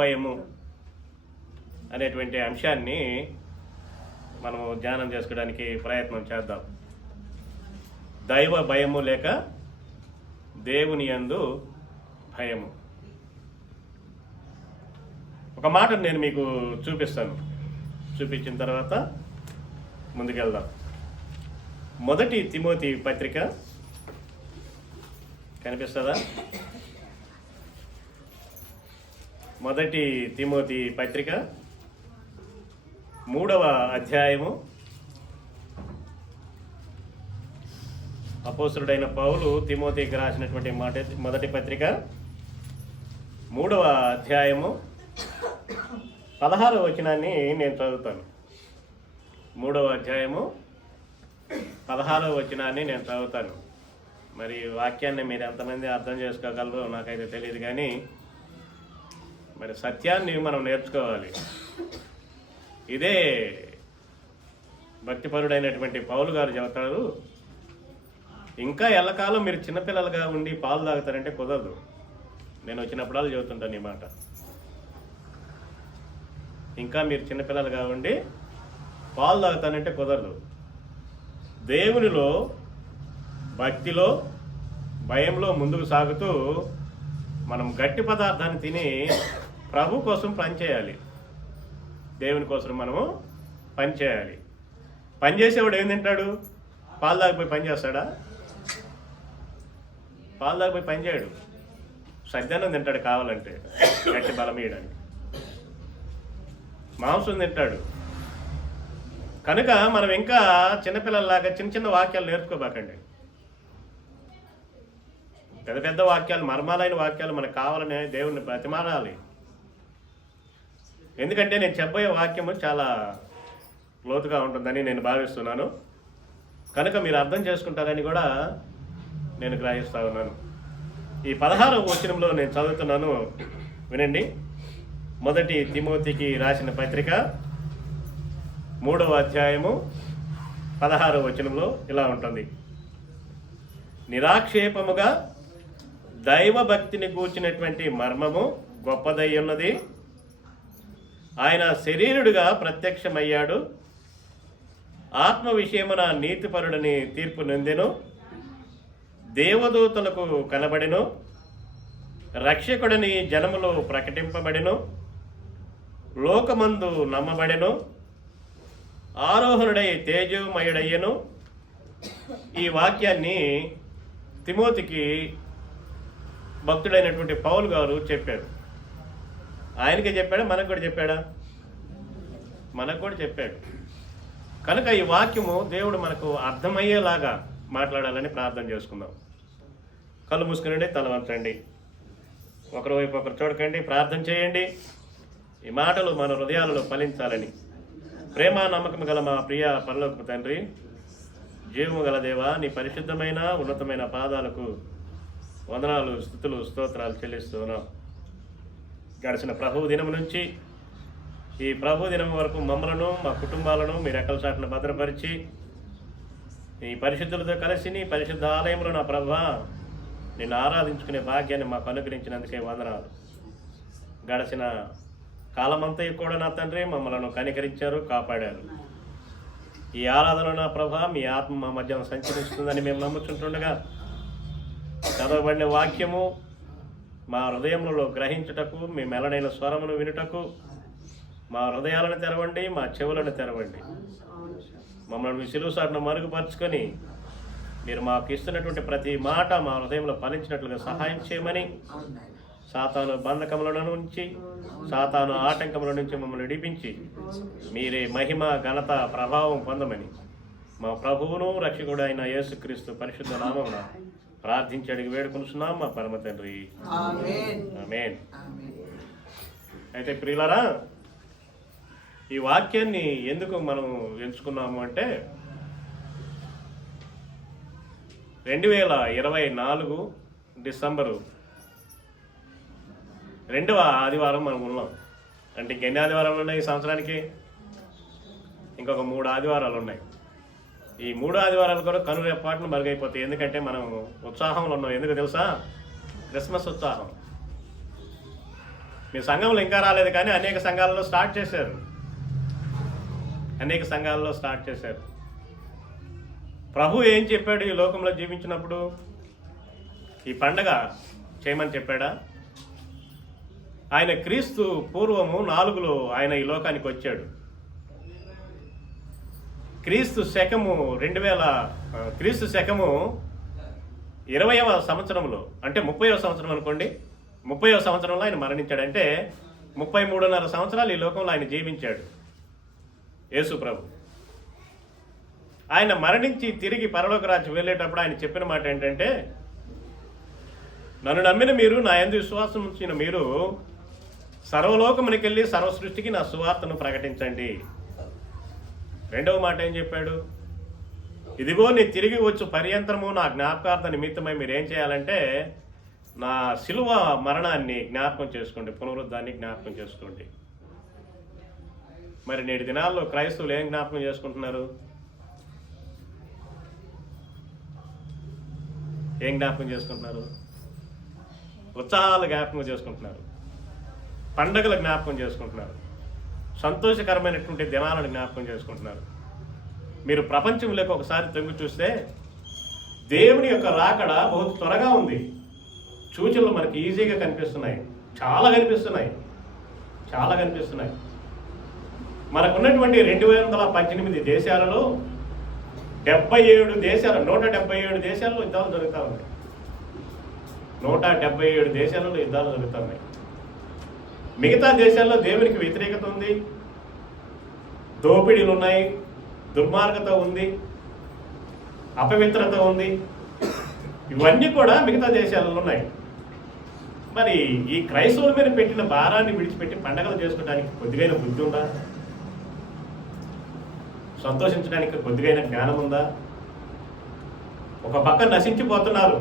భయము అనేటువంటి అంశాన్ని మనము ధ్యానం చేసుకోవడానికి ప్రయత్నం చేద్దాం. దైవ భయము లేక దేవుని యందు భయము. ఒక మాటను నేను మీకు చూపిస్తాను. చూపించిన తర్వాత ముందుకెళ్దాం. మొదటి తిమోతి పత్రిక కనిపిస్తుందా? మొదటి తిమోతి పత్రిక 3వ అధ్యాయము. అపోస్తలుడైన పౌలు తిమోతికి రాసినటువంటి మొదటి పత్రిక 3వ అధ్యాయము 16వ వచనాన్ని నేను చదువుతాను. 3వ అధ్యాయము 16వ వచనాన్ని నేను చదువుతాను. మరి వాక్యాన్ని మీరు ఎంతమంది అర్థం చేసుకోగలరో నాకైతే తెలియదు, కానీ మరి సత్యాన్ని మనం నేర్చుకోవాలి. ఇదే భక్తిపరుడైనటువంటి పౌలు గారు చెబుతారు, ఇంకా ఎల్లకాలం మీరు చిన్నపిల్లలుగా ఉండి పాలు తాగుతారంటే కుదరదు. నేను వచ్చినప్పుడల్లా చెబుతుంటాను ఈ మాట. ఇంకా మీరు చిన్నపిల్లలుగా ఉండి పాలు తాగుతానంటే కుదరదు. దేవునిలో, భక్తిలో, భయంలో ముందుకు సాగుతూ మనం గట్టి పదార్థాన్ని తిని ప్రభు కోసం పనిచేయాలి. దేవుని కోసం మనము పనిచేయాలి. పనిచేసేవాడు ఏం తింటాడు? పాలు తాగిపోయి పని చేస్తాడా? పాలు తాగిపోయి పని చేయడు. సజ్జనం తింటాడు కావాలంటే గట్టి బలం ఇవ్వడానికి. మాంసం తింటాడు. కనుక మనం ఇంకా చిన్నపిల్లల్లాగా చిన్న చిన్న వాక్యాలు నేర్చుకోబాకండి. పెద్ద పెద్ద వాక్యాలు, మర్మాలైన వాక్యాలు మనకు కావాలని దేవుణ్ణి బ్రతిమాలాలి. ఎందుకంటే నేను చెప్పబోయే వాక్యము చాలా లోతుగా ఉంటుందని నేను భావిస్తున్నాను. కనుక మీరు అర్థం చేసుకుంటారని కూడా నేను గ్రహిస్తూ ఉన్నాను. ఈ 16వ వచనంలో నేను చదువుతున్నాను, వినండి. మొదటి తిమోతికి రాసిన పత్రిక 3వ అధ్యాయము 16వ వచనంలో ఇలా ఉంటుంది. నిరాక్షేపముగా దైవ భక్తిని కూర్చున్నటువంటి మర్మము గొప్పదై ఉన్నది. ఆయన శరీరుడుగా ప్రత్యక్షమయ్యాడు. ఆత్మ విషయమున నీతిపరుడని తీర్పు నొందెను. దేవదూతలకు కనబడెను. రక్షకుడని జనములో ప్రకటింపబడెను. లోకమందు నమ్మబడెను. ఆరోహణుడై తేజోమయుడయ్యను. ఈ వాక్యాన్ని తిమోతికి భక్తుడైనటువంటి పౌలు గారు చెప్పాడు. ఆయనకే చెప్పాడా? మనకు కూడా చెప్పాడా? మనకు కూడా చెప్పాడు. కనుక ఈ వాక్యము దేవుడు మనకు అర్థమయ్యేలాగా మాట్లాడాలని ప్రార్థన చేసుకుందాం. కళ్ళు మూసుకునండి, తల వంచండి, ఒకరి వైపు ఒకరు చూడకండి, ప్రార్థన చేయండి. ఈ మాటలు మన హృదయాలలో ఫలించాలని. ప్రేమ నమ్మకం గల మా ప్రియ పరలోకపు తండ్రి, జీవము గల దేవా, నీ పరిశుద్ధమైన ఉన్నతమైన పాదాలకు వందనాలు, స్తుతులు, స్తోత్రాలు చెల్లిస్తున్నాం. గడిచిన ప్రభు దినం నుంచి ఈ ప్రభు దినం వరకు మమ్మలను, మా కుటుంబాలను మీ రెక్కల చాటును భద్రపరిచి ఈ పరిశుద్ధులతో కలిసి నీ పరిశుద్ధ ఆలయంలో నా ప్రభా నిన్ను ఆరాధించుకునే భాగ్యాన్ని మాకు అనుగ్రహించినందుకే వందనాలు. గడిచిన కాలమంతా కూడా నా తండ్రి మమ్మలను కనికరించారు, కాపాడారు. ఈ ఆరాధన నా ప్రభా మీ ఆత్మ మా మధ్య సంచరిస్తుందని మేము నమ్ముచుంటుండగా చదవబడిన వాక్యము మా హృదయములలో గ్రహించుటకు, మీ మెలడైన స్వరమును వినుటకు మా హృదయాలను తెరవండి, మా చెవులను తెరవండి. మమ్మల్ని మీ సిలువ సాటును మరుగుపరుచుకొని మీరు మాకు ఇస్తున్నటువంటి ప్రతి మాట మా హృదయంలో ఫలించినట్లుగా సహాయం చేయమని, సాతాను బంధకముల నుంచి, సాతాను ఆటంకముల నుంచి మమ్మల్ని విడిపించి మీరే మహిమ, ఘనత, ప్రభావం పొందమని మా ప్రభువును రక్షకుడు అయిన యేసుక్రీస్తు పరిశుద్ధ నామమున ప్రార్థించి అడిగి వేడుకొనుచున్నాం మా పరమ తండ్రి, ఆమేన్. అయితే ప్రియులారా, ఈ వాక్యాన్ని ఎందుకు మనం ఎంచుకున్నాము అంటే 2024 డిసెంబరు 2వ ఆదివారం మనం ఉన్నాం. అంటే ఇంకెన్ని ఆదివారాలు ఉన్నాయి ఈ సంవత్సరానికి? ఇంకొక 3 ఆదివారాలు ఉన్నాయి. ఈ 3 ఆదివారాలు కూడా కనురేపాటును మరుగైపోతాయి. ఎందుకంటే మనం ఉత్సాహంలో ఉన్నాం. ఎందుకు తెలుసా? క్రిస్మస్ ఉత్సాహం. మీ సంఘంలో ఇంకా రాలేదు కానీ అనేక సంఘాలలో స్టార్ట్ చేశారు. అనేక సంఘాలలో స్టార్ట్ చేశారు. ప్రభు ఏం చెప్పాడు ఈ లోకంలో జీవించినప్పుడు? ఈ పండగ చేయమని చెప్పాడా? ఆయన క్రీస్తు పూర్వము 4లో ఆయన ఈ లోకానికి వచ్చాడు. క్రీస్తు శకము 20వ సంవత్సరంలో, అంటే 30వ సంవత్సరం అనుకోండి, 30వ సంవత్సరంలో ఆయన మరణించాడు. అంటే 33.5 సంవత్సరాలు ఈ లోకంలో ఆయన జీవించాడు యేసు ప్రభు. ఆయన మరణించి తిరిగి పరలోక రాజ్యం వెళ్ళేటప్పుడు ఆయన చెప్పిన మాట ఏంటంటే, నన్ను నమ్మిన మీరు, నా యందు విశ్వాసం ఉంచిన మీరు సర్వలోకమునికెళ్ళి సర్వ సృష్టికి నా సువార్తను ప్రకటించండి. రెండవ మాట ఏం చెప్పాడు? ఇదిగో నేను తిరిగి వచ్చు పర్యంతరము నా జ్ఞాపకార్థ నిమిత్తమై మీరు ఏం చేయాలంటే నా శిలువ మరణాన్ని జ్ఞాపకం చేసుకోండి, పునరుద్ధాన్ని జ్ఞాపకం చేసుకోండి. మరి నేటి దినాల్లో క్రైస్తవులు ఏం జ్ఞాపకం చేసుకుంటున్నారు? ఏం జ్ఞాపకం చేసుకుంటున్నారు? ఉత్సాహాలు జ్ఞాపకం చేసుకుంటున్నారు, పండగలు జ్ఞాపకం చేసుకుంటున్నారు, సంతోషకరమైనటువంటి దినాలను జ్ఞాపకం చేసుకుంటున్నారు. మీరు ప్రపంచంలోకి ఒకసారి తొంగి చూస్తే దేవుని యొక్క రాకడ బహు త్వరగా ఉంది. సూచనలు మనకి ఈజీగా కనిపిస్తున్నాయి, చాలా కనిపిస్తున్నాయి. మనకున్నటువంటి 218 దేశాలలో 177 దేశాల్లో యుద్ధాలు జరుగుతూ ఉన్నాయి. 177 దేశాలలో యుద్ధాలు జరుగుతున్నాయి. మిగతా దేశాల్లో దేవునికి వ్యతిరేకత ఉంది, దోపిడీలు ఉన్నాయి, దుర్మార్గత ఉంది, అపవిత్రత ఉంది. ఇవన్నీ కూడా మిగతా దేశాలలో ఉన్నాయి. మరి ఈ క్రైస్తవుల మీద పెట్టిన భారాన్ని విడిచిపెట్టి పండగలు చేసుకోవడానికి కొద్దిగైన బుద్ధి ఉందా? సంతోషించడానికి కొద్దిగైన జ్ఞానం ఉందా? ఒక పక్క నశించిపోతున్నారు.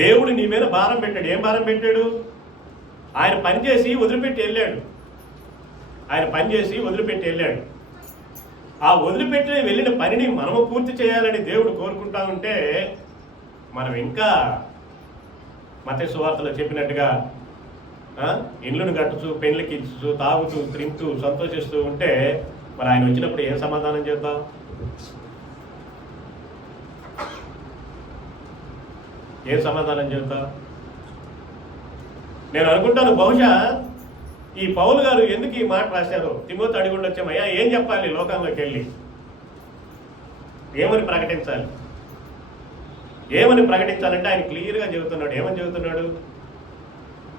దేవుడు నీ మీద భారం పెట్టాడు. ఏం భారం పెట్టాడు? ఆయన పనిచేసి వదిలిపెట్టి వెళ్ళాడు. ఆ వదిలిపెట్టి వెళ్ళిన పనిని మనము పూర్తి చేయాలని దేవుడు కోరుకుంటా ఉంటే మనం ఇంకా మత్తయి సువార్తలో చెప్పినట్టుగా ఇళ్ళను కట్టుచు, పెళ్లికి ఇచ్చు, తాగుతూ, త్రింతూ, సంతోషిస్తూ ఉంటే మరి ఆయన వచ్చినప్పుడు ఏం సమాధానం చేద్దాం? నేను అనుకుంటాను, బహుశా ఈ పౌలు గారు ఎందుకు ఈ మాట రాశారో తిమోతి అడిగి ఉండొచ్చామయ్యా, ఏం చెప్పాలి లోకంలోకి వెళ్ళి? ఏమని ప్రకటించాలంటే ఆయన క్లియర్గా చెబుతున్నాడు. ఏమని చెబుతున్నాడు?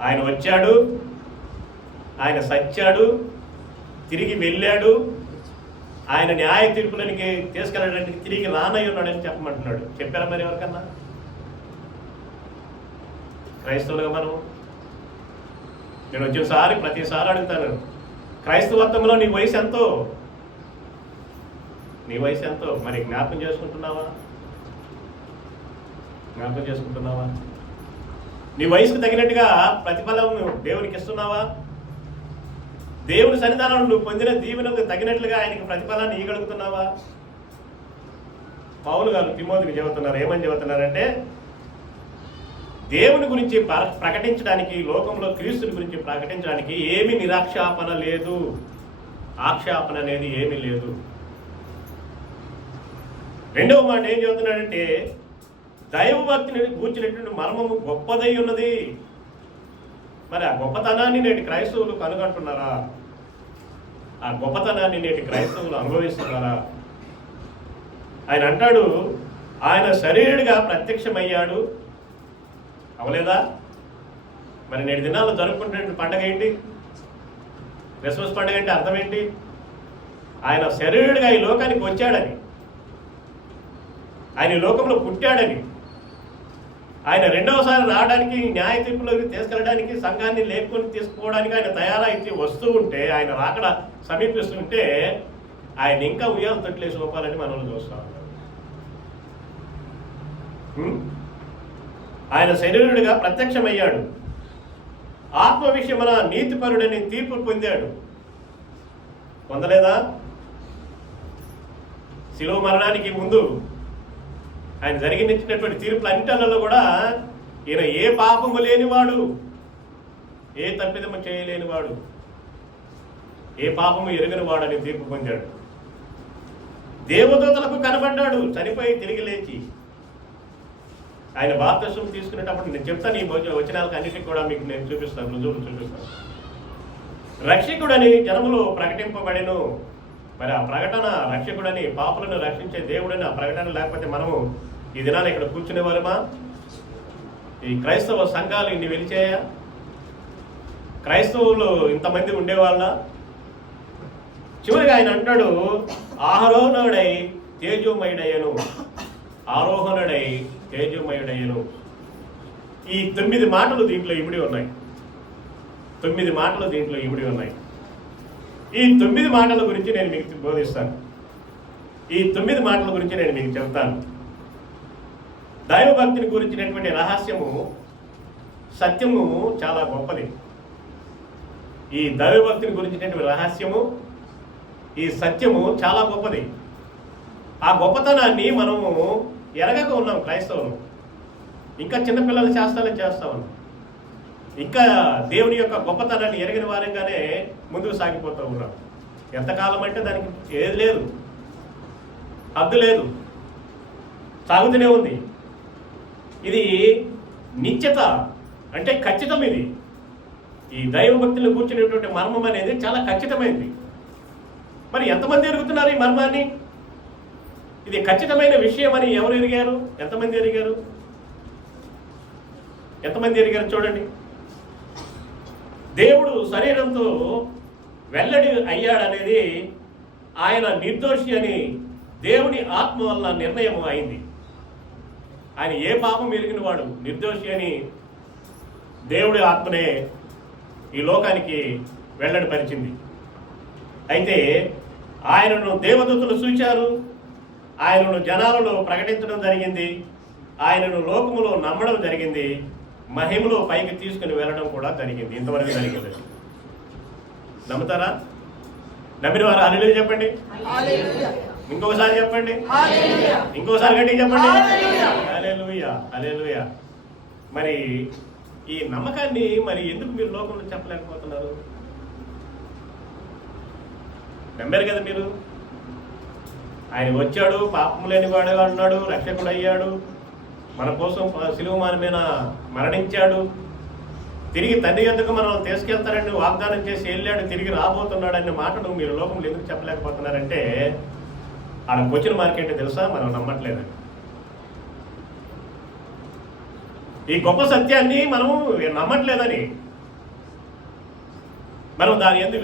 ఆయన వచ్చాడు, ఆయన సచ్చాడు, తిరిగి వెళ్ళాడు, ఆయన న్యాయ తీర్పులకి తీసుకెళ్ళడానికి తిరిగి రానయ్య ఉన్నాడని చెప్పమంటున్నాడు. చెప్పారా మరి ఎవరికన్నా? క్రైస్తవులుగా మనం, నేను ప్రతిసారి అడుగుతాను, క్రైస్తవత్వంలో నీ వయసు ఎంతో? మరి జ్ఞాపకం చేసుకుంటున్నావా? నీ వయసుకు తగినట్టుగా ప్రతిఫలం దేవునికి ఇస్తున్నావా? దేవుని సన్నిధానంలో నువ్వు పొందిన దీవెనకు తగినట్లుగా ఆయనకి ప్రతిఫలాన్ని ఇవ్వగలుగుతున్నావా? పౌలు గారు తిమోతికి చెబుతున్నారు. ఏమని చెబుతున్నారంటే, దేవుని గురించి ప్రకటించడానికి, లోకంలో క్రీస్తుని గురించి ప్రకటించడానికి ఏమీ నిరాక్షాపన లేదు, ఆక్షేపణ అనేది ఏమీ లేదు. రెండవ మాట ఏం చెబుతున్నాడంటే, దైవభక్తిని కూర్చున్నటువంటి మర్మము గొప్పదై ఉన్నది. మరి ఆ గొప్పతనాన్ని నేటి క్రైస్తవులు కనుగొంటున్నారా? ఆ గొప్పతనాన్ని నేటి క్రైస్తవులు అనుభవిస్తున్నారా? ఆయన అంటాడు, ఆయన శరీరుడిగా ప్రత్యక్షమయ్యాడు. అవలేదా? మరి నేటి దినాల్లో జరుపుకుంటున్న పండగ ఏంటి? క్రిస్మస్ పండుగ అంటే అర్థం ఏంటి? ఆయన శరీరుడిగా ఈ లోకానికి వచ్చాడని, ఆయన ఈ లోకంలో పుట్టాడని, ఆయన రెండవసారి రావడానికి, న్యాయ తీర్పులోకి తీసుకెళ్ళడానికి, సంఘాన్ని లేపుకొని తీసుకుపోవడానికి ఆయన తయారైతే వస్తూ ఉంటే, ఆయన రాకడ సమీపిస్తుంటే ఆయన ఇంకా ఉయ్యాల తొట్లేసి లోపాలని మనం చూస్తాం. ఆయన శరీరుడిగా ప్రత్యక్షమయ్యాడు, ఆత్మ విషయమున నీతిపరుడని తీర్పు పొందలేదా? శిలువ మరణానికి ముందు ఆయన జరిగినటువంటి తీర్పులు అన్నిటిలో కూడా ఈయన ఏ పాపము లేనివాడు, ఏ తప్పిదము చేయలేని వాడు, ఏ పాపము ఎరుగని వాడని తీర్పు పొందాడు. దేవదూతలకు కనబడ్డాడు చనిపోయి తిరిగి లేచి. ఆయన బాప్తిసం తీసుకునేటప్పుడు నేను చెప్తాను, ఈ వచనాలకు అన్నిటికీ కూడా మీకు నేను చూపిస్తాను, రుజువులు చూపిస్తాను. రక్షకుడని జనములు ప్రకటింపబడెను. మరి ఆ ప్రకటన రక్షకుడని, పాపులను రక్షించే దేవుడని ఆ ప్రకటన లేకపోతే మనము ఈ దినాన్ని ఇక్కడ కూర్చునేవారమా? ఈ క్రైస్తవ సంఘాలు ఇన్ని వెలిచాయా? క్రైస్తవులు ఇంతమంది ఉండేవాళ్ళ? చివరిగా ఆయన అంటాడు, ఆరోహణుడై తేజోమయుడయ్యను, ఆరోహణుడై తేజోమయుడయ్యను. ఈ 9 మాటలు దీంట్లో ఇమిడి ఉన్నాయి. 9 మాటలు దీంట్లో ఇమిడి ఉన్నాయి. ఈ 9 మాటల గురించి నేను మీకు బోధిస్తాను. ఈ 9 మాటల గురించి నేను మీకు చెప్తాను. దైవభక్తిని గురించినటువంటి రహస్యము, సత్యము చాలా గొప్పది. ఈ దైవభక్తిని గురించినటువంటి రహస్యము, ఈ సత్యము చాలా గొప్పది. ఆ గొప్పతనాన్ని మనము ఎరగక ఉన్నాం క్రైస్తవులు. ఇంకా చిన్నపిల్లలు చేస్తానని చేస్తా ఉన్నాం. ఇంకా దేవుని యొక్క గొప్పతనాన్ని ఎరగిన వారంగానే ముందుకు సాగిపోతూ ఉన్నాం. ఎంతకాలం అంటే దానికి ఏది లేదు, హద్దు లేదు, సాగుతూనే ఉంది. ఇది నిత్యత అంటే ఖచ్చితం. ఇది ఈ దైవభక్తులు కూర్చునేటువంటి మర్మం అనేది చాలా ఖచ్చితమైనది. మరి ఎంతమంది ఎరుగుతున్నారు ఈ మర్మాన్ని? ఇది ఖచ్చితమైన విషయం అని ఎవరు ఎరిగారు? ఎంతమంది ఎరిగారు? ఎంతమంది ఎరిగారు? చూడండి, దేవుడు శరీరంతో వెల్లడి అయ్యాడనేది ఆయన నిర్దోషి అని దేవుని ఆత్మ వల్ల నిర్ణయం అయింది. ఆయన ఏ పాపం ఎరిగిన వాడు నిర్దోషి అని దేవుడి ఆత్మనే ఈ లోకానికి వెల్లడిపరిచింది. అయితే ఆయనను దేవదూతలు చూచారు, ఆయనను జనాలలో ప్రకటించడం జరిగింది, ఆయనను లోకములో నమ్మడం జరిగింది, మహిమలో పైకి తీసుకుని వెళ్ళడం కూడా జరిగింది. ఇంతవరకు జరిగింది. నమ్ముతారా? నమ్మిన వారు హల్లెలూయా చెప్పండి. ఇంకొకసారి చెప్పండి, ఇంకోసారి గట్టిగా చెప్పండి, హల్లెలూయా హల్లెలూయా. మరి ఈ నమ్మకాన్ని మరి ఎందుకు మీరు లోకంలో చెప్పలేకపోతున్నారు? నమ్మారు కదా మీరు. ఆయన వచ్చాడు, పాపం లేనివాడు అన్నాడు, రక్షకుడు అయ్యాడు, మన కోసం సిలువ మీద మరణించాడు, తిరిగి తండ్రి యొద్దకు మనల్ని తీసుకెళ్తారని వాగ్దానం చేసి వెళ్ళాడు, తిరిగి రాబోతున్నాడు అనే మాటను మీరు లోకంలో ఎందుకు చెప్పలేకపోతున్నారంటే ఆడ క్వశ్చన్ మార్క్ ఏంటో తెలుసా? మనం నమ్మట్లేదని. ఈ గొప్ప సత్యాన్ని మనం నమ్మట్లేదని, మనం దాని ఎందుకు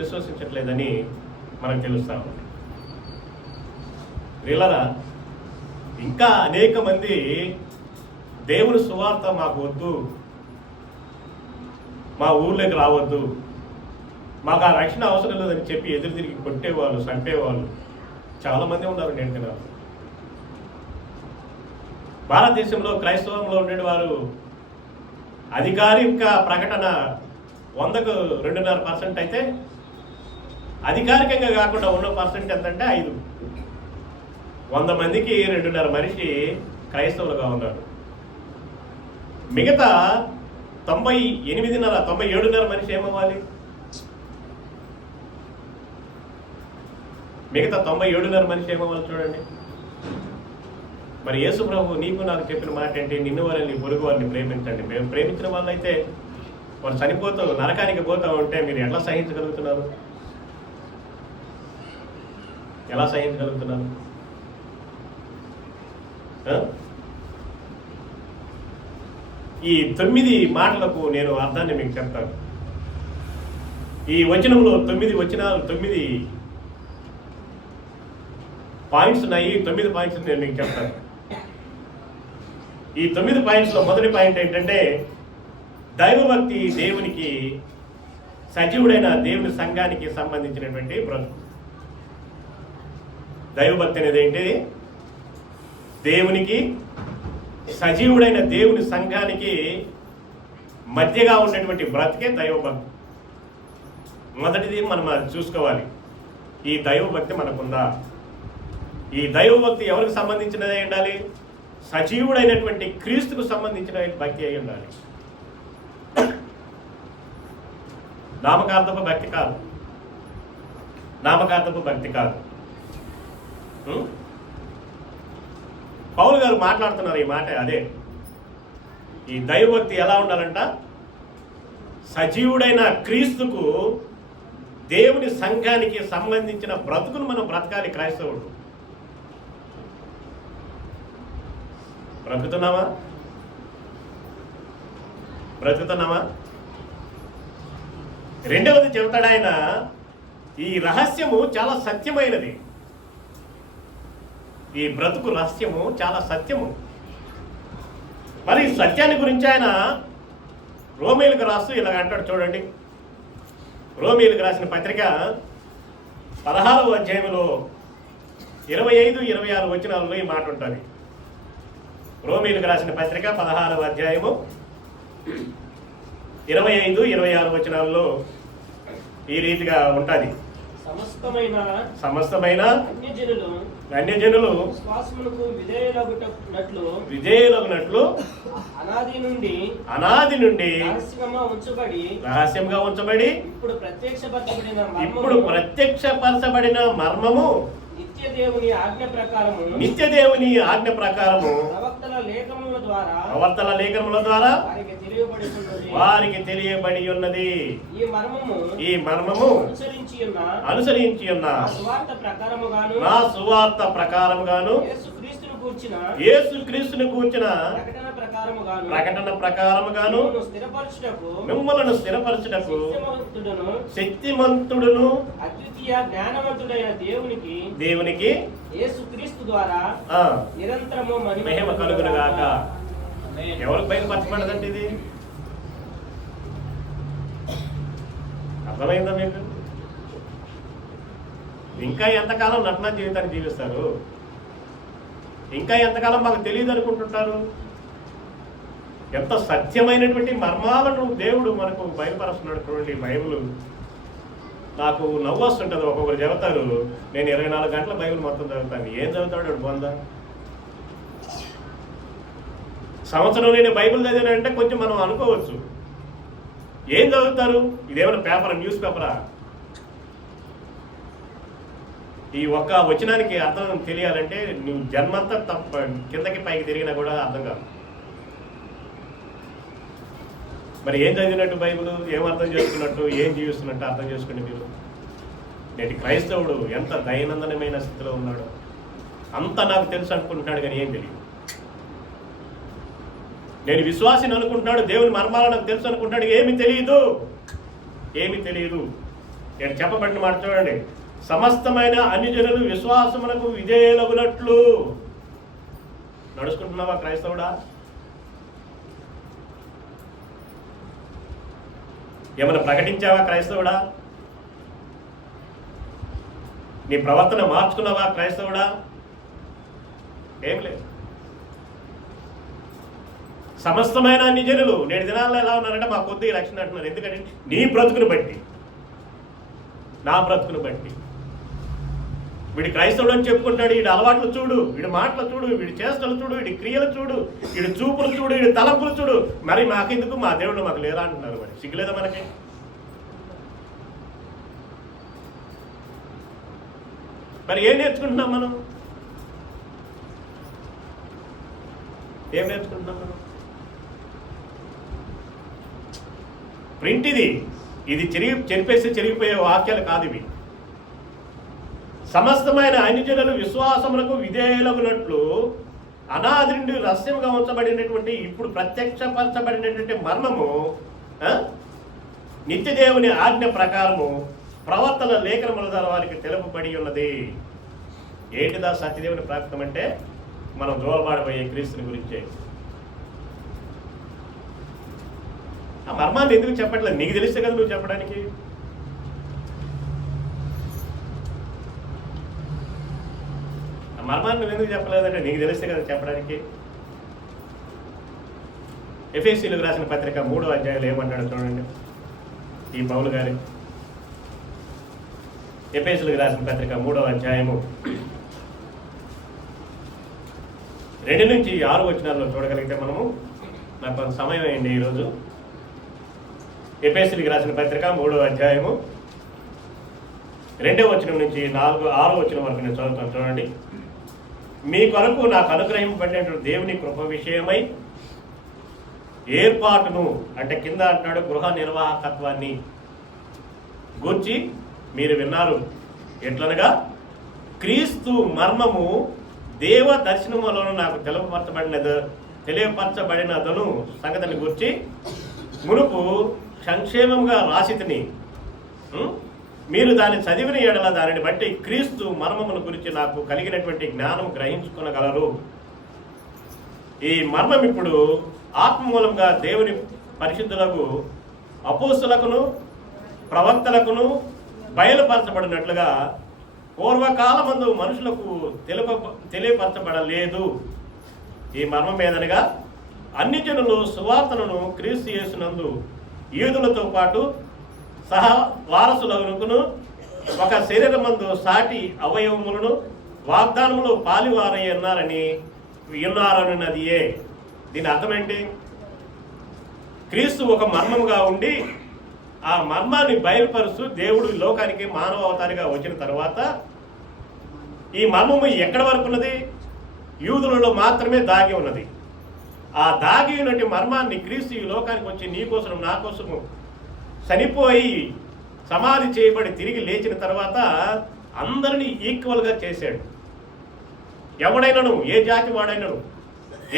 విశ్వసించట్లేదని మనకు తెలుస్తా ఉంది. వీళ్ళరా ఇంకా అనేక మంది దేవుని సువార్త మాకు వద్దు, మా ఊర్లోకి రావద్దు, మాకు ఆ రక్షణ అవసరం లేదని చెప్పి ఎదురు తిరిగి కొట్టేవాళ్ళు, చంపేవాళ్ళు చాలామంది ఉన్నారు. నేను భారతదేశంలో క్రైస్తవంలో ఉండేవారు అధికారిక ప్రకటన 100కు 2.5% అయితే అధికారికంగా కాకుండా ఉన్న పర్సెంట్ ఎంతంటే 5. 100 మందికి 2.5 మనిషి క్రైస్తవులుగా ఉన్నారు. మిగతా 97.5 మనిషి ఏమవ్వాలి? మిగతా 97.5 మనిషి ఏమవ్వాలి చూడండి. మరి యేసు ప్రభు నీకు నాకు చెప్పిన మాట ఏంటి? నిన్ను వారిని, నీ పొరుగు వారిని ప్రేమించండి. మేము ప్రేమించిన వాళ్ళైతే వారు చనిపోతూ నరకానికి పోతూ ఉంటే మీరు ఎట్లా సహించగలుగుతున్నారు? ఎలా సహించగలుగుతున్నారు? ఈ 9 మాటలకు నేను అర్థాన్ని మీకు చెప్తాను. ఈ వచనంలో 9 వచనాలు, 9 పాయింట్స్ ఉన్నాయి. 9 పాయింట్స్ నేను మీకు చెప్తాను. ఈ 9 పాయింట్స్లో మొదటి పాయింట్ ఏంటంటే దైవభక్తి దేవునికి, సజీవుడైన దేవుని సంఘానికి సంబంధించినటువంటి బ్రతుకు. దైవభక్తి అనేది ఏంటి? దేవునికి, సజీవుడైన దేవుని సంఘానికి మధ్యగా ఉన్నటువంటి బ్రతికే దైవభక్తి. మొదటిది మనం అది చూసుకోవాలి. ఈ దైవభక్తి మనకుందా? ఈ దైవభక్తి ఎవరికి సంబంధించినదే ఉండాలి? సజీవుడైనటువంటి క్రీస్తుకు సంబంధించిన భక్తి అయి ఉండాలి. నామకార్థపు భక్తి కాదు, నామకార్థపు భక్తి కాదు. పౌలు గారు మాట్లాడుతున్నారు ఈ మాట. అదే ఈ దైవభక్తి ఎలా ఉండాలంట? సజీవుడైన క్రీస్తుకు, దేవుని సంఘానికి సంబంధించిన బ్రతుకును మనం బ్రతకాలి. క్రైస్తవుడు బ్రతుకుతున్నామా? రెండవది చెబుతాడు ఆయన, ఈ రహస్యము చాలా సత్యమైనది. ఈ బ్రతుకు రహస్యము చాలా సత్యము. మరి సత్యాన్ని గురించి ఆయన రోమీయులకు రాస్తూ ఇలాగ అంటాడు. చూడండి, రోమీయులకు రాసిన పత్రిక 16వ అధ్యాయంలో 25-26 వచనాలలో ఈ మాట ఉంటుంది. రోమీయులకు రాసిన పత్రిక 16వ అధ్యాయము 25-26 వచనాల్లో ఈ రీతిగా ఉంటుంది. సమస్తమైన అన్యజనులు విధేయులగునట్లు అనాది నుండి రహస్యంగా ఉంచబడి ఇప్పుడు ప్రత్యక్షపరచబడిన మర్మము నిత్య దేవుని ఆజ్ఞ ప్రకారము ప్రవక్తల లేఖనముల ద్వారా వారికి తెలియబడి ఉన్నది. ఈ మర్మము అనుసరించి ఉన్న నా సువార్త ప్రకారముగాను యేసుక్రీస్తును గూర్చిన ప్రకటన ప్రకారముగాను మిమ్మలను స్థిరపరచుటకు శక్తిమంతుడును జ్ఞానవంతుడైన దేవునికి యేసుక్రీస్తు ద్వారా నిరంతరము మహిమ కలుగునుగాక. ఎవరికి బయలుపరచబడదండి ఇది? అర్థమైందా మీకు? ఇంకా ఎంతకాలం నటన జీవితాన్ని జీవిస్తారు? ఇంకా ఎంతకాలం మాకు తెలియదు అనుకుంటుంటారు? ఎంత సత్యమైనటువంటి మర్మాలను దేవుడు మనకు బయలుపరుస్తున్నటువంటి బైబిల్. నాకు నవ్వు వస్తుంటుంది. ఒక్కొక్కరు చదువుతారు, నేను 24 గంటల బైబిల్ మొత్తం చదువుతాను. ఏం చదువుతాడు వాడు? బొంద. సంవత్సరం నేను బైబిల్ చదివానంటే కొంచెం మనం అనుకోవచ్చు. ఏం చదువుతారు? ఇదేమైనా పేపర్, న్యూస్ పేపరా? ఈ ఒక్క వచనానికి అర్థం తెలియాలంటే నువ్వు జన్మంతా కిందకి పైకి తిరిగినా కూడా అర్థం కాదు. మరి ఏం చదివినట్టు బైబిల్? ఏం అర్థం చేసుకున్నట్టు, ఏం జీవిస్తున్నట్టు అర్థం చేసుకోండి మీరు. నేటి క్రైస్తవుడు ఎంత దైనందినమైన స్థితిలో ఉన్నాడు. అంత నాకు తెలుసు అనుకుంటున్నాడు కానీ ఏం తెలియదు. నేను విశ్వాసిని అనుకుంటున్నాడు, దేవుని మర్మాలు నాకు తెలుసు అనుకుంటున్నాడు, ఏమి తెలియదు. నేను చెప్పబడిన మాట చూడండి, సమస్తమైన అన్ని జనులు విశ్వాసమునకు విధేయులగునట్లు. నడుచుకుంటున్నావా క్రైస్తవుడా? ఏమైనా ప్రకటించావా క్రైస్తవుడా? నీ ప్రవర్తన మార్చుకున్నావా క్రైస్తవుడా? ఏం లేదు. సమస్తమైన అన్ని జనులు నేటి దినాల్లో ఎలా ఉన్నారంటే మా కొద్ది రక్షణ అంటున్నారు. ఎందుకంటే నీ బ్రతుకును బట్టి, నా బ్రతుకును బట్టి. వీడి క్రైస్తవుడు అని చెప్పుకుంటాడు, వీడి అలవాట్లు చూడు, వీడి మాటలు చూడు, వీడి చేష్టలు చూడు, వీడి క్రియలు చూడు, వీడి చూపులు చూడు, వీడి తలంపులు చూడు. మరి మాకెందుకు, మా దేవుడు మాకు లేరా అంటున్నారు. మరి సిగ్గులేదా మనకి? మరి ఏం నేర్చుకుంటున్నాం మనం? ఏం నేర్చుకుంటున్నాం మనం? ప్రింట్ ఇది చెరిపేసి చెరిగిపోయే వాక్యాలు కాదు ఇవి. సమస్తమైన అన్ని జనులు విశ్వాసములకు విధేయులగునట్లు అనాది నుండి రహస్యంగా ఉంచబడినటువంటి ఇప్పుడు ప్రత్యక్షపరచబడినటువంటి మర్మము నిత్యదేవుని ఆజ్ఞ ప్రకారము ప్రవర్తన లేఖనముల ద్వారా వారికి తెలుపబడి ఉన్నది. ఏంటిదా సత్యదేవుని ప్రాప్తం అంటే? మనం దూరమాడబోయే క్రీస్తుని గురించే. ఆ మర్మాన్ని ఎందుకు చెప్పట్లేదు? నీకు తెలిస్తే కదా నువ్వు చెప్పడానికి. ఆ మర్మాన్ని నువ్వు ఎందుకు చెప్పలేదంటే నీకు తెలిస్తే కదా చెప్పడానికి. ఎఫెసీయులకు రాసిన పత్రిక 3వ అధ్యాయంలో ఏమంటాడు చూడండి ఈ పౌలు గారి. ఎఫెసీయులకు రాసిన పత్రిక 3వ అధ్యాయము 2 నుంచి 6 వచనాల్లో చూడగలిగితే మనము, నాకు కొంత సమయం అయింది ఈరోజు. ఎఫెసీయులకు రాసిన పత్రిక 3వ అధ్యాయము 2వ వచనం నుంచి 6వ వచనం వరకు నేను చదువుతాను, చూడండి. మీ కొరకు నాకు అనుగ్రహింపబడిన దేవుని కృప విషయమై ఏర్పాటును, అంటే కింద అంటున్నాడు గృహ నిర్వాహకత్వాన్ని గూర్చి మీరు విన్నారు. ఎట్లనగా క్రీస్తు మర్మము దేవ దర్శనములను నాకు తెలియపరచబడినదను సంగతిని గురించి మునుపు సంక్షేమంగా రాసితిని. మీరు దాన్ని చదివిన ఎడల దానిని బట్టి క్రీస్తు మర్మమును గురించి నాకు కలిగినటువంటి జ్ఞానం గ్రహించుకొనగలరు. ఈ మర్మం ఇప్పుడు ఆత్మ మూలంగా దేవుని పరిశుద్ధులకు అపోస్తులకును ప్రవక్తలకును బయలుపరచబడినట్లుగా పూర్వకాలమందు మనుషులకు తెలియపరచబడలేదు. ఈ మర్మం మీదనగా అన్ని జనులు సువార్తలను క్రీస్తు యేసునందు యూదులతో పాటు సహా వారసులకును ఒక శరీరమందు సాటి అవయవములను వాగ్దానములు పాలివారై ఉన్నారన్నదియే. దీని అర్థమేంటి? క్రీస్తు ఒక మర్మముగా ఉండి ఆ మర్మాన్ని బయలుపరుస్తూ దేవుడు లోకానికి మానవ అవతారిగా వచ్చిన తర్వాత ఈ మర్మము ఎక్కడి వరకు ఉన్నది? యూదులలో మాత్రమే దాగి ఉన్నది. ఆ దాగి ఉన్నటువంటి మర్మాన్ని క్రీస్తు ఈ లోకానికి వచ్చి నీ కోసం నా కోసము చనిపోయి సమాధి చేయబడి తిరిగి లేచిన తర్వాత అందరినీ ఈక్వల్గా చేశాడు. ఎవడైనను, ఏ జాతి వాడైనను,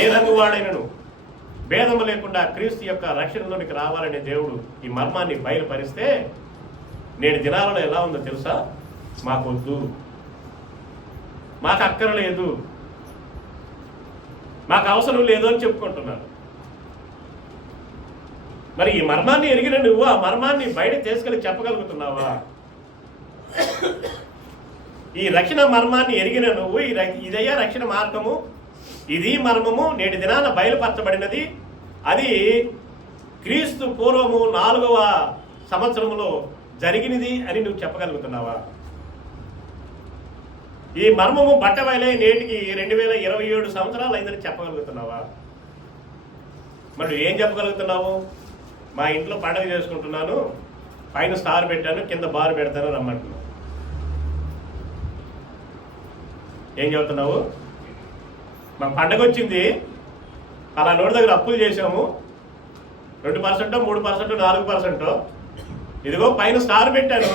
ఏ రంగు వాడైనను భేదము లేకుండా క్రీస్తు యొక్క రక్షణలోనికి రావాలనే దేవుడు ఈ మర్మాన్ని బయలుపరిస్తే నేటి దినాలలో ఎలా ఉందో తెలుసా? మాకొద్దు, మాకు అక్కరలేదు, మాకు అవసరం లేదు అని చెప్పుకుంటున్నారు. మరి ఈ మర్మాన్ని ఎరిగిన నువ్వు ఆ మర్మాన్ని బయట తీసుకెళ్ళి చెప్పగలుగుతున్నావా? ఈ రక్షణ మర్మాన్ని ఎరిగిన నువ్వు ఇదయ్యా రక్షణ మార్గము, ఇది మర్మము, నేటి దినాన బయలుపరచబడినది, అది క్రీస్తు పూర్వము 4వ సంవత్సరములో జరిగినది అని నువ్వు చెప్పగలుగుతున్నావా? ఈ మర్మము బట్టబయలై నేటికి 2027 సంవత్సరాలు అయిందని చెప్పగలుగుతున్నావా? మరి ఏం చెప్పగలుగుతున్నావు? మా ఇంట్లో పండగ చేసుకుంటున్నాను, పైన స్టార్ పెట్టాను, కింద బార్ పెడతాను రమ్మంటున్నావు. ఏం చెబుతున్నావు? మా పండగ వచ్చింది, అలా నోటి దగ్గర అప్పులు చేసాము, 2%, 3%, 4%, ఇదిగో పైన స్టార్ పెట్టాను,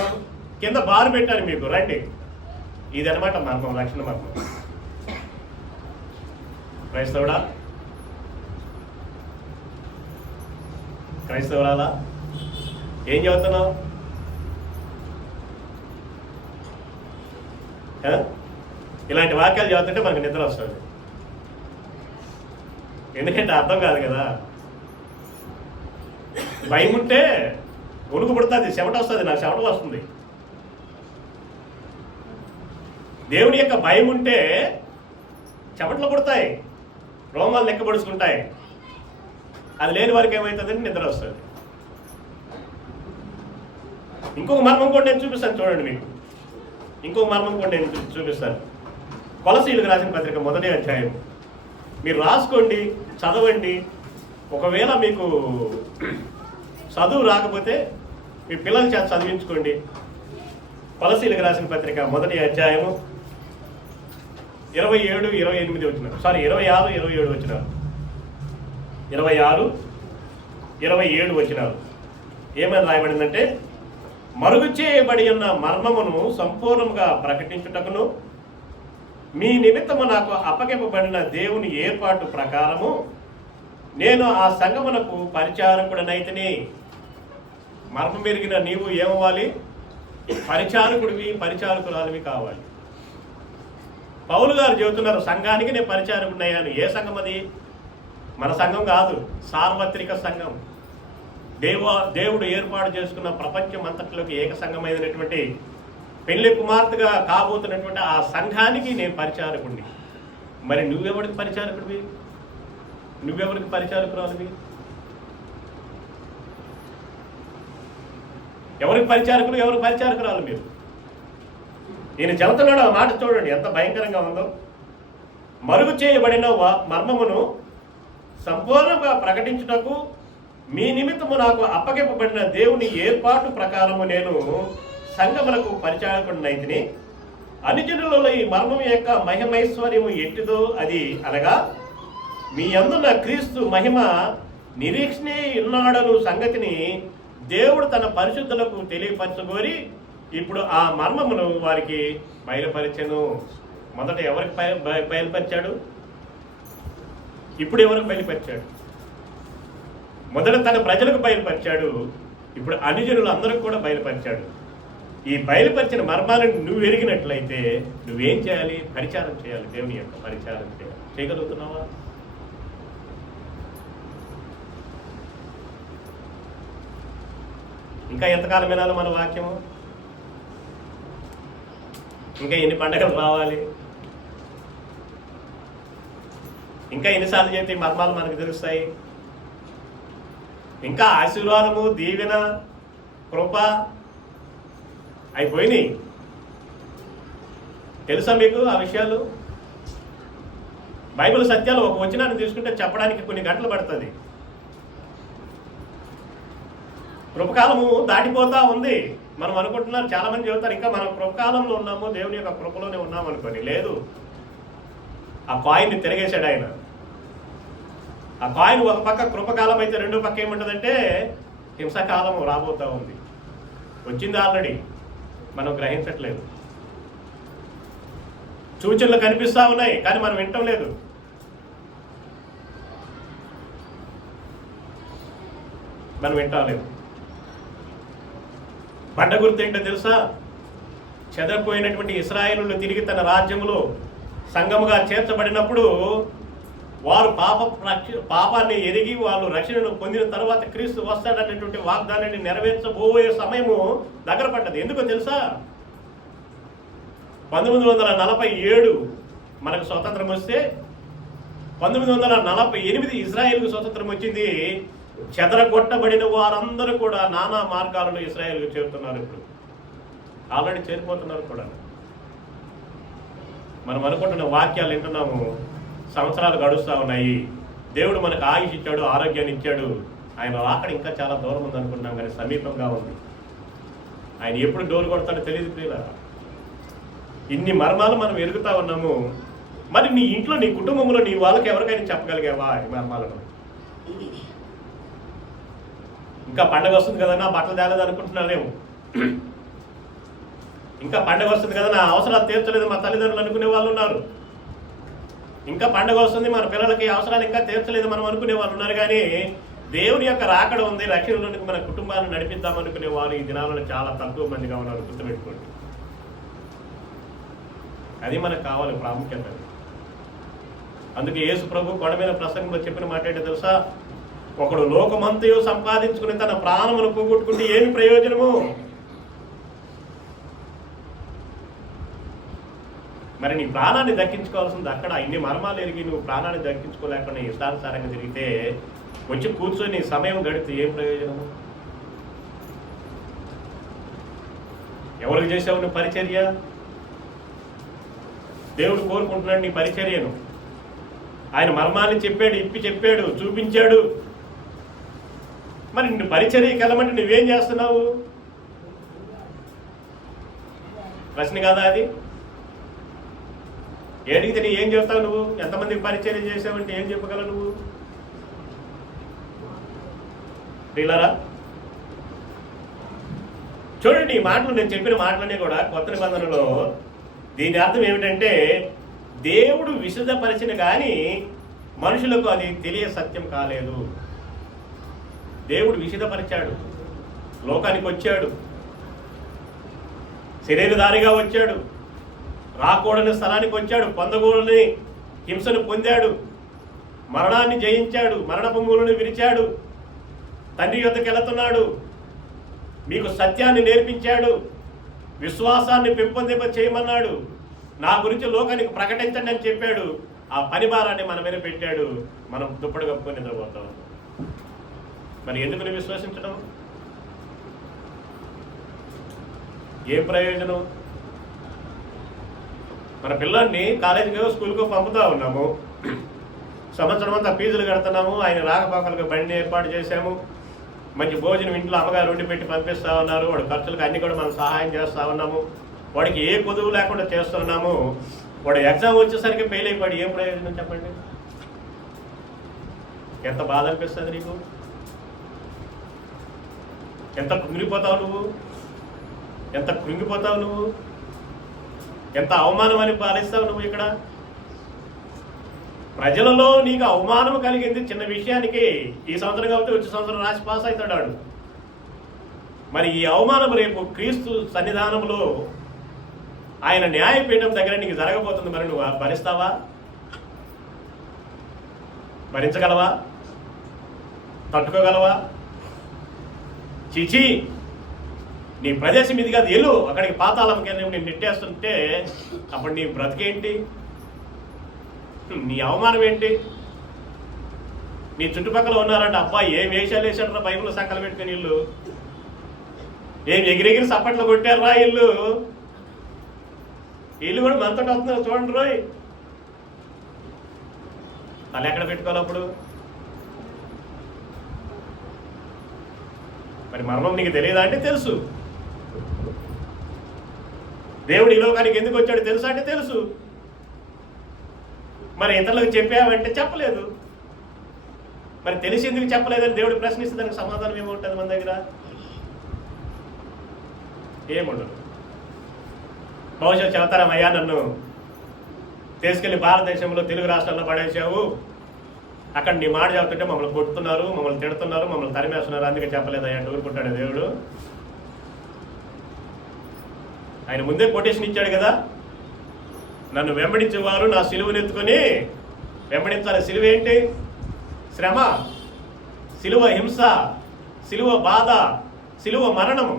కింద బార్ పెట్టాను, మీకు రండి. ఇది అనమాట మర్మం, రక్షణ మర్మం. క్రైస్తవుడా, క్రైస్తవురాలా, ఏం చదువుతున్నావు? ఇలాంటి వాక్యాలు చదువుతుంటే మనకు నిద్ర వస్తుంది. ఎందుకంటే అర్థం కాదు కదా. భయం ఉంటే ఉణుకు పుడుతుంది, చెమట వస్తుంది, నాకు చెమట వస్తుంది. దేవుని యొక్క భయం ఉంటే చెమటలు పుడతాయి, రోమాలు లెక్కపడుచుకుంటాయి. అది లేని వారికి ఏమవుతుందని నిద్ర వస్తుంది. ఇంకొక మర్మం కూడా నేను చూపిస్తాను, చూడండి. మీకు ఇంకొక మర్మం కూడా నేను చూపిస్తాను. కొలసీయులకు రాసిన పత్రిక 1వ అధ్యాయం మీరు రాసుకోండి, చదవండి. ఒకవేళ మీకు చదువు రాకపోతే మీ పిల్లల చేత చదివించుకోండి. కొలసీయులకు రాసిన పత్రిక 1వ అధ్యాయము 27, 28 వచ్చినారు. 26, 27 వచ్చినారు. 26, 27 వచ్చినారు. ఏమని రాయబడిందంటే, మరుగు చేయబడి ఉన్న మర్మమును సంపూర్ణంగా ప్రకటించుటకును మీ నిమిత్తము నాకు అప్పగింపబడిన దేవుని ఏర్పాటు ప్రకారము నేను ఆ సంఘమునకు పరిచారకుడనైతిని. మర్మం మెరిగిన నీవు ఏమవ్వాలి? పరిచారకుడివి, పరిచారకురాలివి కావాలి. పౌలు గారు చెబుతున్నారు, సంఘానికి నేను పరిచారకుడయ్యాను. ఏ సంఘం అది? మన సంఘం కాదు, సార్వత్రిక సంఘం. దేవుడు ఏర్పాటు చేసుకున్న ప్రపంచం అంతట్లోకి ఏక సంఘమైనటువంటి పెళ్లి కుమార్తెగా కాబోతున్నటువంటి ఆ సంఘానికి నేను పరిచారకుడిని. మరి నువ్వెవరికి పరిచారకుడివి? నువ్వెవరికి పరిచారకురాలివి? ఎవరికి పరిచారకులు, ఎవరికి పరిచారకురాలు మీరు? నేను చెబుతున్నాడు ఆ మాట చూడండి ఎంత భయంకరంగా ఉందో. మరుగు చేయబడిన మర్మమును సంపూర్ణంగా ప్రకటించుటకు మీ నిమిత్తము నాకు అప్పగింపబడిన దేవుని ఏర్పాటు ప్రకారము నేను సంఘములకు పరిచారకుడినైతిని. అనుజనులలో ఈ మర్మం యొక్క మహిమైశ్వర్యము ఎట్టిదో అది అనగా మీ అందున్న క్రీస్తు మహిమ నిరీక్షణే ఉన్నాడను సంగతిని దేవుడు తన పరిశుద్ధులకు తెలియపరచగోరి ఇప్పుడు ఆ మర్మమును వారికి బయలుపరిచెను. మొదట ఎవరికి బయలుపరిచాడు? ఇప్పుడు ఎవరికి బయలుపరిచాడు? మొదట తన ప్రజలకు బయలుపరిచాడు, ఇప్పుడు అనుజనులు అందరికి కూడా బయలుపరిచాడు. ఈ బయలుపరిచిన మర్మాలను నువ్వు ఎరిగినట్లయితే నువ్వేం చేయాలి? పరిచారం చేయాలి. దేవుని యొక్క పరిచారం చేయాలి. చేయగలుగుతున్నావా? ఇంకా ఎంతకాలం వినాలి మన వాక్యము? ఇంకా ఎన్ని పండగలు రావాలి? ఇంకా ఎన్నిసార్లు చెప్తే మర్మాలు మనకు తెలుస్తాయి? ఇంకా ఆశీర్వాదము, దీవెన, కృప అయిపోయినాయి. తెలుసా మీకు ఆ విషయాలు? బైబిల్ సత్యాలు ఒక వచనాన్ని తీసుకుంటే చెప్పడానికి కొన్ని గంటలు పడుతుంది. కృపకాలము దాటిపోతా ఉంది. మనం అనుకుంటున్నారు, చాలా మంది చెబుతారు ఇంకా మనం కృపకాలంలో ఉన్నాము, దేవుని యొక్క కృపలోనే ఉన్నాము అనుకోని. లేదు, ఆ కాయిన్ని తిరగేశాడు ఆయన. ఆ కాయిన్ ఒక పక్క కృపకాలం అయితే రెండో పక్క ఏముంటుందంటే హింసకాలము రాబోతా ఉంది. వచ్చింది ఆల్రెడీ, మనం గ్రహించట్లేదు. సూచనలు కనిపిస్తూ ఉన్నాయి కానీ మనం వింటం లేదు. మనం వింటం లేదు. బండ గుర్తు ఏంటో తెలుసా? చెదరిపోయినటువంటి ఇశ్రాయేలులు తిరిగి తన రాజ్యంలో సంఘముగా చేర్చబడినప్పుడు వారు పాపాన్ని ఎరిగి వాళ్ళు రక్షణను పొందిన తర్వాత క్రీస్తు వస్తాడనేటువంటి వాగ్దానాన్ని నెరవేర్చబోయే సమయము దగ్గర పడ్డది. ఎందుకో తెలుసా? 1947 మనకు స్వతంత్రం వస్తే 1948 ఇజ్రాయేల్కు స్వతంత్రం వచ్చింది. చెదరగొట్టబడిన వారందరూ కూడా నానా మార్గాలను ఇజ్రాయేల్కు చేరుతున్నారు. ఇప్పుడు ఆల్రెడీ చేరిపోతున్నారు కూడా. మనం అనుకుంటున్న వాక్యాలు వింటున్నాము, సంవత్సరాలు గడుస్తూ ఉన్నాయి. దేవుడు మనకు ఆయుష్ ఇచ్చాడు, ఆరోగ్యాన్ని ఇచ్చాడు. ఆయన రాకడ ఇంకా చాలా దూరం ఉంది అనుకుంటున్నాం, కానీ సమీపంగా ఉంది. ఆయన ఎప్పుడు డోర్ కొడతాడో తెలియదు ప్రియులారా. ఇన్ని మర్మాలు మనం ఎరుగుతా ఉన్నాము. మరి నీ ఇంట్లో, నీ కుటుంబంలో, నీ వాళ్ళకి ఎవరికైనా చెప్పగలిగావా ఈ మర్మాలను? ఇంకా పండగ వస్తుంది కదా, నా బట్టలు తేలేదు అనుకుంటున్నారేమో. ఇంకా పండగ వస్తుంది కదా, నా అవసరాలు తీర్చలేదు మా తల్లిదండ్రులు అనుకునే వాళ్ళు ఉన్నారు. ఇంకా పండగ వస్తుంది, మన పిల్లలకి అవసరాలు ఇంకా తీర్చలేదు మనం అనుకునే వాళ్ళు ఉన్నారు. కానీ దేవుని యొక్క రాకడ ఉంది, రక్షణలోనికి మన కుటుంబాలను నడిపిద్దాం అనుకునే వారు ఈ దినాలలో చాలా తక్కువ మందిగా ఉన్నారు. గుర్తుపెట్టుకోండి, అది మనకు కావాలి ప్రాముఖ్యత. అందుకే యేసు ప్రభు కొండ మీద ప్రసంగంలో చెప్పిన మాట ఏంటో తెలుసా? ఒకడు లోకమంతయు సంపాదించుకుని తన ప్రాణమును పోగొట్టుకుంటే ఏమి ప్రయోజనము? మరి నీ ప్రాణాన్ని దక్కించుకోవాల్సింది అక్కడ. ఇన్ని మర్మాలు ఎరిగి నువ్వు ప్రాణాన్ని దక్కించుకోలేకుండా ఇష్టానుసారంగా తిరిగితే, వచ్చి కూర్చొని సమయం గడితే ఏం ప్రయోజనము? ఎవరికి చేసావు నువ్వు పరిచర్య? దేవుడు కోరుకుంటున్నాడు నీ పరిచర్యను. ఆయన మర్మాన్ని చెప్పాడు, ఇప్పి చెప్పాడు, చూపించాడు. మరి నిన్ను పరిచర్యకి వెళ్ళమంటే నువ్వేం చేస్తున్నావు? ప్రశ్న కాదా అది? ఏడిగితే నీ ఏం చెప్తావు నువ్వు? ఎంతమందికి పరిచర్య చేసావంటే ఏం చెప్పగలవు నువ్వు? ప్రియులారా, చూడండి, ఈ మాటలు నేను చెప్పిన మాటలన్నీ కూడా కొత్త నిబంధనలో దీని అర్థం ఏమిటంటే, దేవుడు విశుద్ధపరిచిన కానీ మనుషులకు అది తెలియ సత్యం కాలేదు. దేవుడు విశుద్ధపరిచాడు, లోకానికి వచ్చాడు, శరీరధారిగా వచ్చాడు, రాకూడని స్థలానికి వచ్చాడు, పొందకూడని హింసను పొందాడు, మరణాన్ని జయించాడు, మరణపు మూలను విరిచాడు, తండ్రి యొద్దకు వెళుతున్నాడు, మీకు సత్యాన్ని నేర్పించాడు, విశ్వాసాన్ని పెంపొందింప చేయమన్నాడు, నా గురించి లోకానికి ప్రకటించండి అని చెప్పాడు. ఆ పని భారాన్ని మన మీద పెట్టాడు. మనం దుప్పటి కప్పుకొని నిద్రపోతాం. మరి ఎందుకు నువ్వు విశ్వసించడం? ఏ ప్రయోజనం? మన పిల్లల్ని కాలేజీకో స్కూల్కో పంపుతా ఉన్నాము, సంవత్సరం అంతా ఫీజులు కడుతున్నాము, ఆయన రాకపోకలకు బండి ఏర్పాటు చేశాము, మంచి భోజనం ఇంట్లో అమ్మగారు వండి పెట్టి పంపిస్తూ ఉన్నారు, వాడి ఖర్చులకు అన్ని కూడా మనం సహాయం చేస్తూ ఉన్నాము, వాడికి ఏ కొదువు లేకుండా చేస్తున్నాము. వాడు ఎగ్జామ్ వచ్చేసరికి ఫెయిల్ అయిపోయాడు, ఏం ప్రయోజనం చెప్పండి? ఎంత బాధ అనిపిస్తుంది నీకు? ఎంత కృంగిపోతావు నువ్వు? ఎంత కృంగిపోతావు నువ్వు? ఎంత అవమానం అని పాలిస్తావు నువ్వు? ఇక్కడ ప్రజలలో నీకు అవమానం కలిగింది చిన్న విషయానికి. ఈ సంవత్సరం కాబట్టి వచ్చే సంవత్సరం రాసి పాస్ అవుతాడు వాడు. మరి ఈ అవమానం రేపు క్రీస్తు సన్నిధానంలో ఆయన న్యాయపీఠం దగ్గర నీకు జరగబోతుంది. మరి నువ్వు భరిస్తావా? భరించగలవా? తట్టుకోగలవా? చిచి, నీ ప్రదేశం ఇది కాదు, ఎల్లు అక్కడికి పాతాళంకి నేను నెట్టేస్తుంటే అప్పుడు నీ బ్రతికేంటి? నీ అవమానం ఏంటి? నీ చుట్టుపక్కల ఉన్నారంటే అబ్బాయి ఏం వేషాలు వేసాడరా బైబిల్ సంకలు పెట్టుకుని ఇల్లు, ఏం ఎగిరెగిరి సప్పట్లు కొట్టారా ఇల్లు కూడా మనతో వస్తున్నారు చూడండి రోయ్. వాళ్ళు ఎక్కడ పెట్టుకోవాలి అప్పుడు? మరి మర్మం నీకు తెలియదా అంటే తెలుసు. దేవుడు ఈ లోకానికి ఎందుకు వచ్చాడు తెలుసా అంటే తెలుసు. మరి ఇతరులకు చెప్పావంటే చెప్పలేదు. మరి తెలిసి ఎందుకు చెప్పలేదని దేవుడు ప్రశ్నిస్తే దానికి సమాధానం ఏముంటుంది మన దగ్గర? ఏముండదు. బహుశా చెబుతారమయ్యా, నన్ను తీసుకెళ్లి భారతదేశంలో తెలుగు రాష్ట్రాల్లో పడేసావు, అక్కడ నీ మాట చెబుతుంటే మమ్మల్ని కొట్టుతున్నారు, మమ్మల్ని తిడుతున్నారు, మమ్మల్ని తరిమేస్తున్నారు, అందుకే చెప్పలేదయ్యా అంటే ఊరుకుంటాడు దేవుడు? ఆయన ముందే కొటేషన్ ఇచ్చాడు కదా, నన్ను వెంబడించేవారు నా సిలువనెత్తుకొని వెంబడించాలి. సిలువ ఏంటి? శ్రమ, సిలువ హింస, సిలువ బాధ, సిలువ మరణము.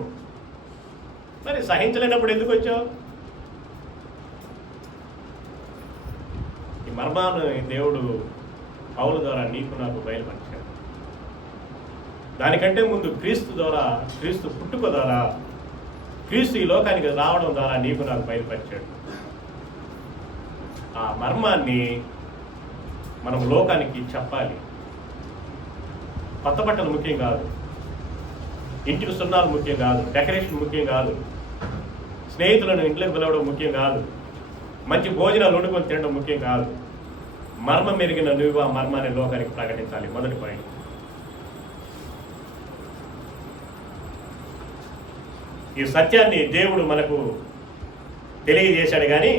మరి సహించలేనప్పుడు ఎందుకు వచ్చావు? ఈ మర్మాన్ని దేవుడు పౌలు ద్వారా నీకు నాకు బయలుపరిచాడు. దానికంటే ముందు క్రీస్తు ద్వారా, క్రీస్తు పుట్టుక ద్వారా, క్రీస్తు ఈ లోకానికి రావడం ద్వారా నీకు నాకు బయలుపరిచాడు. ఆ మర్మాన్ని మనం లోకానికి చెప్పాలి. కొత్త బట్టలు ముఖ్యం కాదు, ఇంటికి సున్నాలు ముఖ్యం కాదు, డెకరేషన్ ముఖ్యం కాదు, స్నేహితులను ఇంట్లోకి పిలవడం ముఖ్యం కాదు, మంచి భోజనాలు వండుకొని తినడం ముఖ్యం కాదు. మర్మం మెరిగిన నువ్వు ఆ మర్మాన్ని లోకానికి ప్రకటించాలి. మొదటి పాయింట్. ఈ సత్యాన్ని దేవుడు మనకు తెలియజేశాడు, కానీ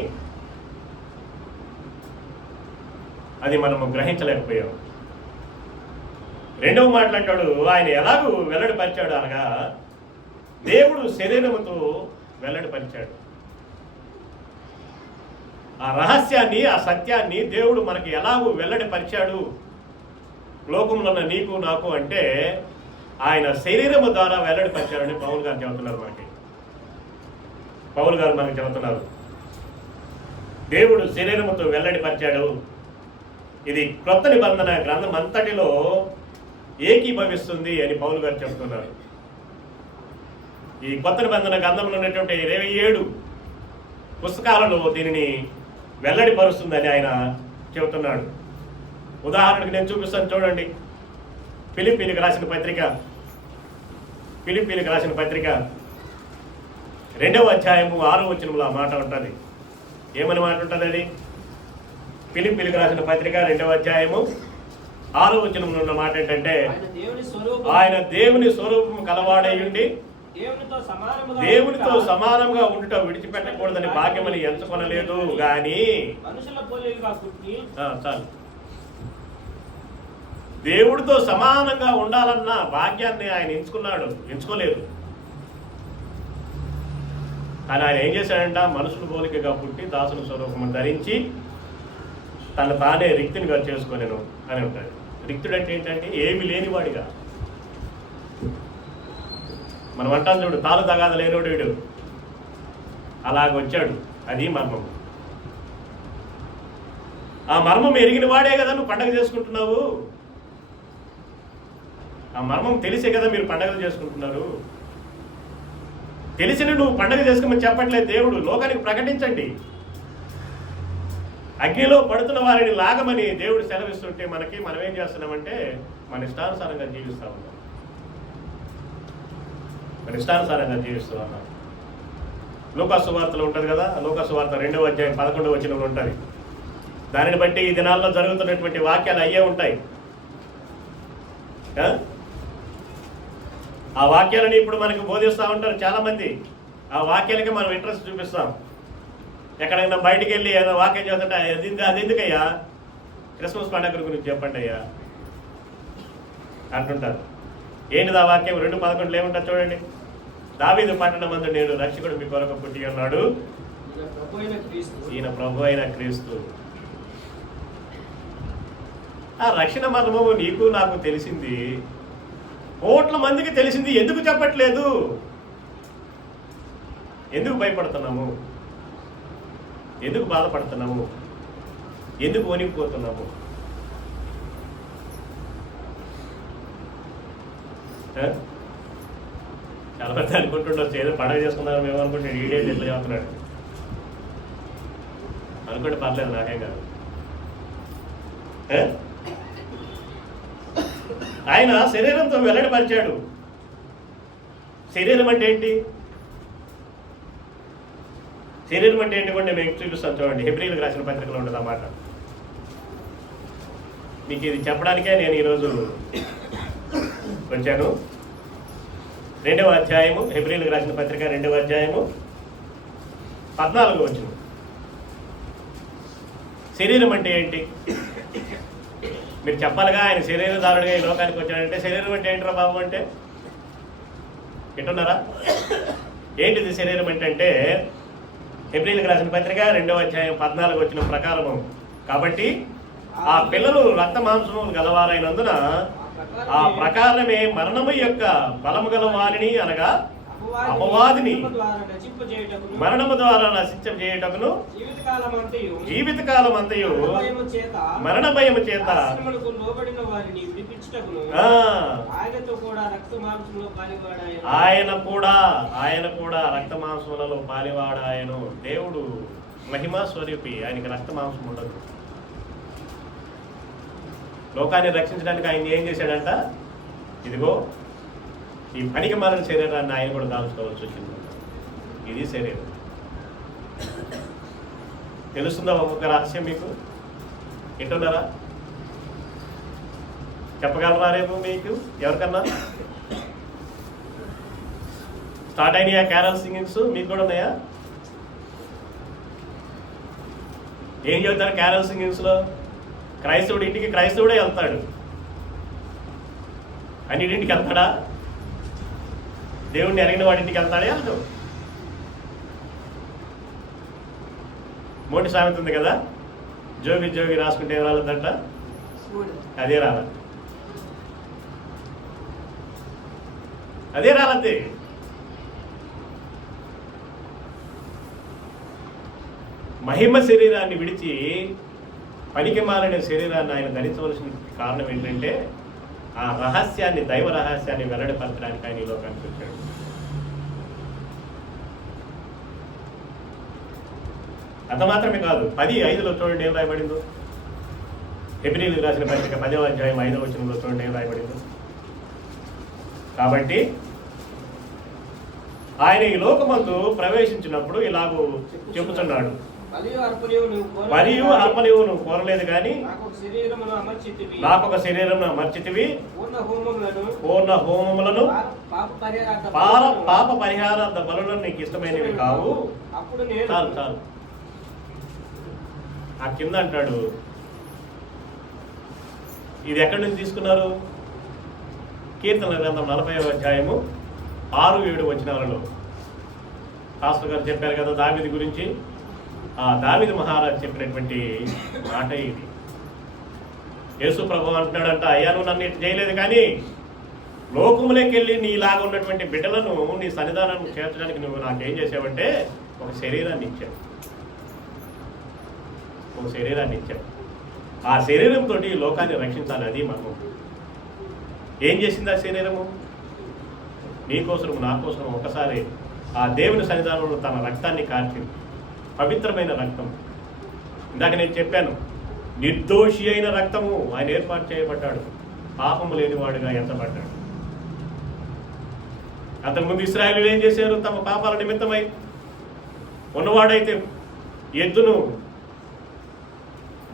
అది మనము గ్రహించలేకపోయాం. రెండవ మాటలంటాడు, ఆయన ఎలాగూ వెల్లడిపరిచాడు అనగా దేవుడు శరీరముతో వెల్లడిపరిచాడు. ఆ రహస్యాన్ని, ఆ సత్యాన్ని దేవుడు మనకి ఎలాగూ వెల్లడిపరిచాడు లోకంలో ఉన్న నీకు నాకు అంటే ఆయన శరీరము ద్వారా వెల్లడిపరిచాడని పౌలు గారు చెబుతున్నారు. పౌలు గారు మనకు చెబుతున్నారు, దేవుడు శరీరముతో వెల్లడిపరిచాడు. ఇది క్రొత్త నిబంధన గ్రంథం అంతటిలో ఏకీభవిస్తుంది అని పౌలు గారు చెబుతున్నారు. ఈ కొత్త నిబంధన గ్రంథంలో ఉన్నటువంటి 27 పుస్తకాలలో దీనిని వెల్లడిపరుస్తుందని ఆయన చెబుతున్నాడు. ఉదాహరణకు నేను చూపిస్తాను చూడండి. ఫిలిప్పీలకు రాసిన పత్రిక 2వ అధ్యాయము 6వ వచనంలో ఆ మాట ఉంటుంది. ఏమని మాట ఉంటుంది అది? ఫిలిప్పీలకు రాసిన పత్రిక 2వ అధ్యాయము 6వ వచనంలో ఉన్న మాట ఏంటంటే, ఆయన దేవుని స్వరూపం కలవాడై ఉండి దేవునితో సమానంగా ఉండుట విడిచిపెట్టకూడదని భాగ్యమని ఎంచుకొనలేదు గాని, చాలు, దేవుడితో సమానంగా ఉండాలన్న భాగ్యాన్ని ఆయన ఎంచుకోలేదు. కానీ ఆయన ఏం చేశాడంట? మనుషుల పోలికగా పుట్టి దాసుని స్వరూపము ధరించి తను తానే రిక్తునిగా చేసుకోలేను అని ఉంటాడు. రిక్తుడు అంటే ఏంటంటే ఏమి లేనివాడిగా. మనం అంటాం చూడు, తాను తగాద లేనోడు వీడు, అలాగొచ్చాడు. అది మర్మం. ఆ మర్మం ఎరిగిన వాడే కదా నువ్వు పండగ చేసుకుంటున్నావు. ఆ మర్మం తెలిసే కదా మీరు పండగలు చేసుకుంటున్నారు. తెలిసిన నువ్వు పండగ చేసుకోమని చెప్పట్లేదు దేవుడు. లోకానికి ప్రకటించండి. అగ్నిలో పడుతున్న వారిని లాగమని దేవుడు సెలవిస్తుంటే మనం ఏం చేస్తున్నామంటే మన ఇష్టానుసారంగా జీవిస్తూ ఉన్నాం. మన ఇష్టానుసారంగా జీవిస్తూ ఉన్నాం. లూకాసు వార్తలో ఉంటుంది కదా, లూకాసు వార్త 2వ అధ్యాయం 11వ వచనంలో ఉంటుంది. దానిని బట్టి ఈ దినాల్లో జరుగుతున్నటువంటి వాక్యాలు అయ్యే ఉంటాయి. ఆ వాక్యాలని ఇప్పుడు మనకు బోధిస్తూ ఉంటారు చాలామంది. ఆ వాక్యాలకి మనం ఇంట్రెస్ట్ చూపిస్తాం. ఎక్కడైనా బయటికి వెళ్ళి ఏదో వాక్యం చదువుతుంటే అది ఎందుకయ్యా, క్రిస్మస్ పండుగ గురించి చెప్పండి అయ్యా అంటుంటారు. ఏంటిది ఆ వాక్యం? 2:11 ఏముంటుంది చూడండి. దావీదు పట్టణమందు నేడు రక్షకుడు మీ కొరకు పుట్టి ఉన్నాడు, ఈయన ప్రభు అయిన క్రీస్తు. ఆ రక్షణ మర్మము నీకు నాకు తెలిసింది, కోట్ల మందికి తెలిసింది. ఎందుకు చెప్పట్లేదు? ఎందుకు భయపడుతున్నాము? ఎందుకు బాధపడుతున్నాము? ఎందుకు వణికిపోతున్నాము? చాలా మంది అనుకుంటుండొచ్చు ఏదో పండగ చేసుకున్నాను మేము అనుకుంటే ఈడేది ఎట్లా చెప్తున్నాడు అనుకుంటే పర్లేదు, నాకేం కాదు. ఆయన శరీరంతో వెల్లడిపరిచాడు. శరీరం అంటే ఏంటి? శరీరం అంటే ఏంటి కూడా నేను చూపిస్తాను చూడండి. హెబ్రీలకు రాసిన పత్రికలో ఉంటుంది అన్నమాట. మీకు ఇది చెప్పడానికే నేను ఈరోజు వచ్చాను. 2వ అధ్యాయము, హెబ్రీలకు రాసిన పత్రిక 2వ అధ్యాయము 14వ వచనం. శరీరం అంటే ఏంటి? మీరు చెప్పాలిగా, ఆయన శరీరధారుడిగా ఈ లోకానికి వచ్చాడంటే శరీరం అంటే ఏంటరా బాబు అంటే వింటున్నారా? ఏంటిది శరీరం అంటే? హెబ్రీలకు రాసిన పత్రిక 2వ అధ్యాయం 14వ వచనం ప్రకారము, కాబట్టి ఆ పిల్లలు రక్త మాంసము గలవారైనందున ఆ ప్రకారమే మరణము యొక్క బలము గల వారిని, అనగా అపవాదిని మరణము ద్వారా నశింపజేయుటకును జీవితకాలం అంతయు మరణ భయము చేత ఆయన కూడా రక్త మాంసములలో పాలివాడాయను. దేవుడు మహిమా స్వరూపి, ఆయనకి రక్త మాంసం ఉండదు. లోకాన్ని రక్షించడానికి ఆయన ఏం చేశాడంట? ఇదిగో ఈ పనికి మాలిన శరీరాన్ని ఆయన కూడా దాల్చుకోవాల్సి వచ్చింది. ఇది శరీరం. తెలుస్తుందా ఒక్కొక్క రహస్యం మీకు? వింటున్నారా? చెప్పగలరా రేపు మీకు ఎవరికన్నా? స్టార్ట్ అయినాయా క్యారల్ సింగింగ్స్? మీకు కూడా ఉన్నాయా? ఏం చెబుతారు క్యారల్ సింగింగ్స్లో? క్రైస్తవుడి ఇంటికి క్రైస్తవుడే వెళ్తాడు. అన్నింటికి వెళ్తాడా? దేవుడిని ఎరిగిన వాడి ఇంటికి వెళ్తాడే వెళ్తాడు. మోటి సామెత ఉంది కదా, జోగి జోగి రాసుకుంటే ఏం రాలేదంట? అదే రాలే, అదే రాలద్ది. మహిమ శరీరాన్ని విడిచి పనికి మాలిన శరీరాన్ని ఆయన ధరించవలసిన కారణం ఏంటంటే ఆ రహస్యాన్ని, దైవ రహస్యాన్ని వెల్లడిపరచడానికి ఆయన ఈ లోకానికి వచ్చాడు. అంత మాత్రమే కాదు, 10:5 చూడండి ఏం రాయబడిందో. హెబ్రీలకు రాసిన పత్రిక 10వ అధ్యాయం 5వ వచనంలో చూడండి ఏం రాయబడిందో. కాబట్టి ఆయన ఈ లోకమందు ప్రవేశించినప్పుడు ఇలాగూ చెబుతున్నాడు, మరియు అర్పణివు నువ్వు కోరలేదు కానీ నాకు ఒక శరీరమును అమర్చితివి, పూర్ణ హోమములను పాప పరిహారార్థ బలులను నీకు ఇష్టమైనవి కావు. చాలు చాలు. ఆ కింద అంటాడు, ఇది ఎక్కడి నుంచి తీసుకున్నారు? కీర్తన గ్రంథం 40వ అధ్యాయము 6-7 వచనాలలో పాస్టర్ గారు చెప్పారు కదా దావీదు గురించి. ఆ దావీదు మహారాజు చెప్పినటువంటి మాట ఇది. యేసు ప్రభు అంటున్నాడంట, అయ్యా నువ్వు నన్ను ఇటు చేయలేదు కానీ లోకములోకి వెళ్ళి నీలాగా ఉన్నటువంటి బిడ్డలను నీ సన్నిధానం చేర్చడానికి నువ్వు నాకేం చేసావంటే ఒక శరీరాన్ని ఇచ్చావు, ఒక శరీరాన్ని ఇచ్చావు. ఆ శరీరంతో ఈ లోకాన్ని రక్షించాలి. అది మనం ఏం చేసింది ఆ శరీరము? నీకోసం నా కోసం ఒకసారి ఆ దేవుని సన్నిధానంలో తన రక్తాన్ని కార్చింది. పవిత్రమైన రక్తం. ఇందాక నేను చెప్పాను, నిర్దోషి అయిన రక్తము ఆయన ఏర్పాటు చేయబడ్డాడు, పాపము లేనివాడుగా ఎంచబడ్డాడు. అంతకుముందు ఇశ్రాయేలీయులు ఏం చేశారు? తమ పాపాల నిమిత్తమై ఉన్నవాడైతే ఎద్దును,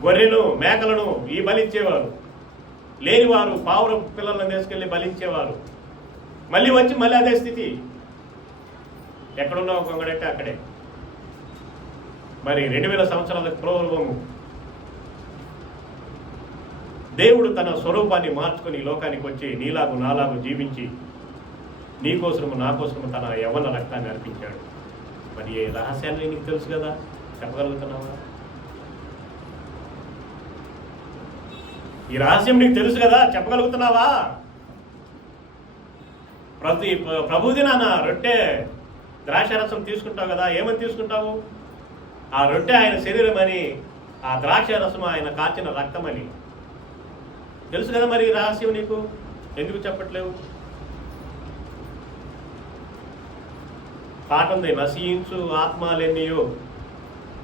గొర్రెను, మేకలను ఈ బలిచ్చేవారు, లేనివారు పావుర పిల్లలను తీసుకెళ్ళి బలిచ్చేవారు. మళ్ళీ వచ్చి మళ్ళీ అదే స్థితి. ఎక్కడున్నావు కొంగడంటే అక్కడే. మరి 2000 సంవత్సరాల పూర్వము దేవుడు తన స్వరూపాన్ని మార్చుకొని ఈ లోకానికి వచ్చి నీలాగు నాలాగు జీవించి నీకోసము నా కోసము తన యవ్వన రక్తాన్ని అర్పించాడు. మరి ఏ రహస్యాన్ని నీకు తెలుసు కదా, చెప్పగలుగుతున్నావా? ఈ రహస్యం నీకు తెలుసు కదా, చెప్పగలుగుతున్నావా? ప్రభుదినాన రొట్టె ద్రాక్షారసం తీసుకుంటావు కదా, ఏమని తీసుకుంటావు? ఆ రొట్టె ఆయన శరీరం అని, ఆ ద్రాక్షారసం ఆయన కాచిన రక్తం అని తెలుసు కదా. మరి రహస్యం నీకు ఎందుకు చెప్పట్లేవు? పాట ఉంది, నశించు ఆత్మలెన్నయో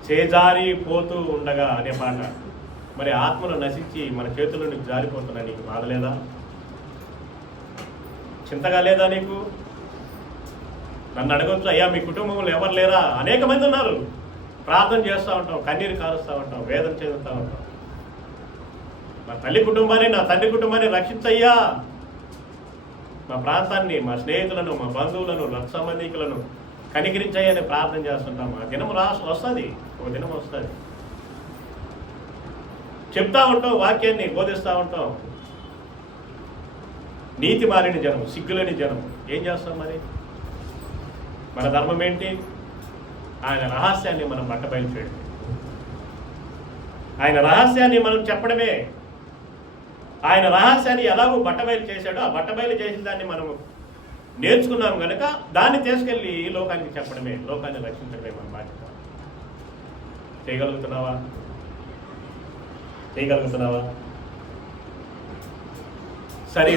చేజారి పోతూ ఉండగా అనే పాట. మరి ఆత్మలు నశించి మన చేతుల నుంచి జారిపోతున్నా నీకు బాధ లేదా? చింతగా లేదా నీకు? నన్ను అడగొచ్చు, అయ్యా మీ కుటుంబంలో ఎవరు లేరా? అనేక మంది ఉన్నారు. ప్రార్థన చేస్తూ ఉంటాం, కన్నీరు కారుస్తూ ఉంటాం, వేదన చెందుతూ ఉంటాం. మా తల్లి కుటుంబాన్ని, నా తండ్రి కుటుంబాన్ని రక్షించయ్యా, మా ప్రాంతాన్ని, మా స్నేహితులను, మా బంధువులను, రక్త సంబంధికులను కనికరించయ్యని ప్రార్థన చేస్తుంటాం. ఆ దినం వస్తుంది, ఒక దినం వస్తుంది. చెప్తా ఉంటాం, వాక్యాన్ని బోధిస్తూ ఉంటాం. నీతి మారిన జనం, సిగ్గులేని జనం ఏం చేస్తాం? మరి మన ధర్మం ఏంటి? ఆయన రహస్యాన్ని మనం బట్టబయలు చేయడం, ఆయన రహస్యాన్ని మనం చెప్పడమే. ఆయన రహస్యాన్ని ఎలాగో బట్టబయలు చేశాడో ఆ బట్టబయలు చేసిన దాన్ని మనం నేర్చుకున్నాం కనుక దాన్ని తీసుకెళ్ళి లోకానికి చెప్పడమే, లోకాన్ని రక్షించడమే మన బాధ్యత. చేయగలుగుతున్నావా? సరే.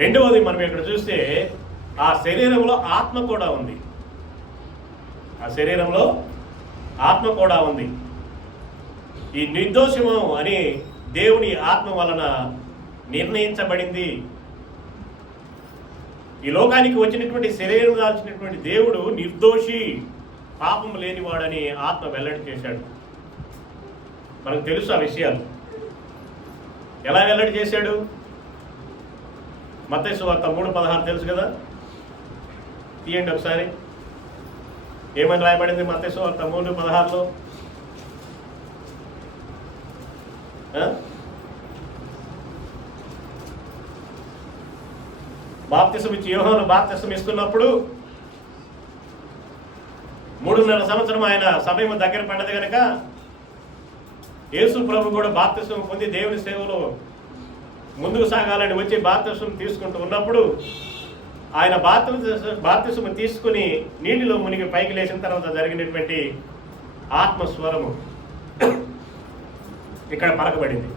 రెండవది మనం ఇక్కడ చూస్తే ఆ శరీరంలో ఆత్మ కూడా ఉంది. ఆ శరీరంలో ఆత్మ కూడా ఉంది. ఈ నిర్దోషము అని దేవుని ఆత్మ వలన నిర్ణయించబడింది. ఈ లోకానికి వచ్చినటువంటి శరీరం దాల్చినటువంటి దేవుడు నిర్దోషి, పాపం లేనివాడని ఆత్మ వెల్లడి చేశాడు. మనకు తెలుసు ఆ విషయాలు. ఎలా వెల్లడి చేశాడు? మత్తయి సువార్త 3:16 తెలుసు కదా, తీయండి ఒకసారి. ఏమని రాయబడింది మత్తయి సువార్త 3:16లో? బాప్తిసం ఇచ్చి యోహాను బాప్తిసం ఇస్తున్నప్పుడు 3.5 సంవత్సరం ఆయన సమయం దగ్గర పడ్డది కనుక యేసు ప్రభు కూడా బాప్తిసం పొంది దేవుని సేవలో ముందుకు సాగాలని వచ్చి బాప్తిసం తీసుకుంటూ ఉన్నప్పుడు ఆయన బాప్తిసం తీసుకుని నీటిలో మునిగి పైకి లేచిన తర్వాత జరిగినటువంటి ఆత్మస్వరము ఇక్కడ పలకబడింది.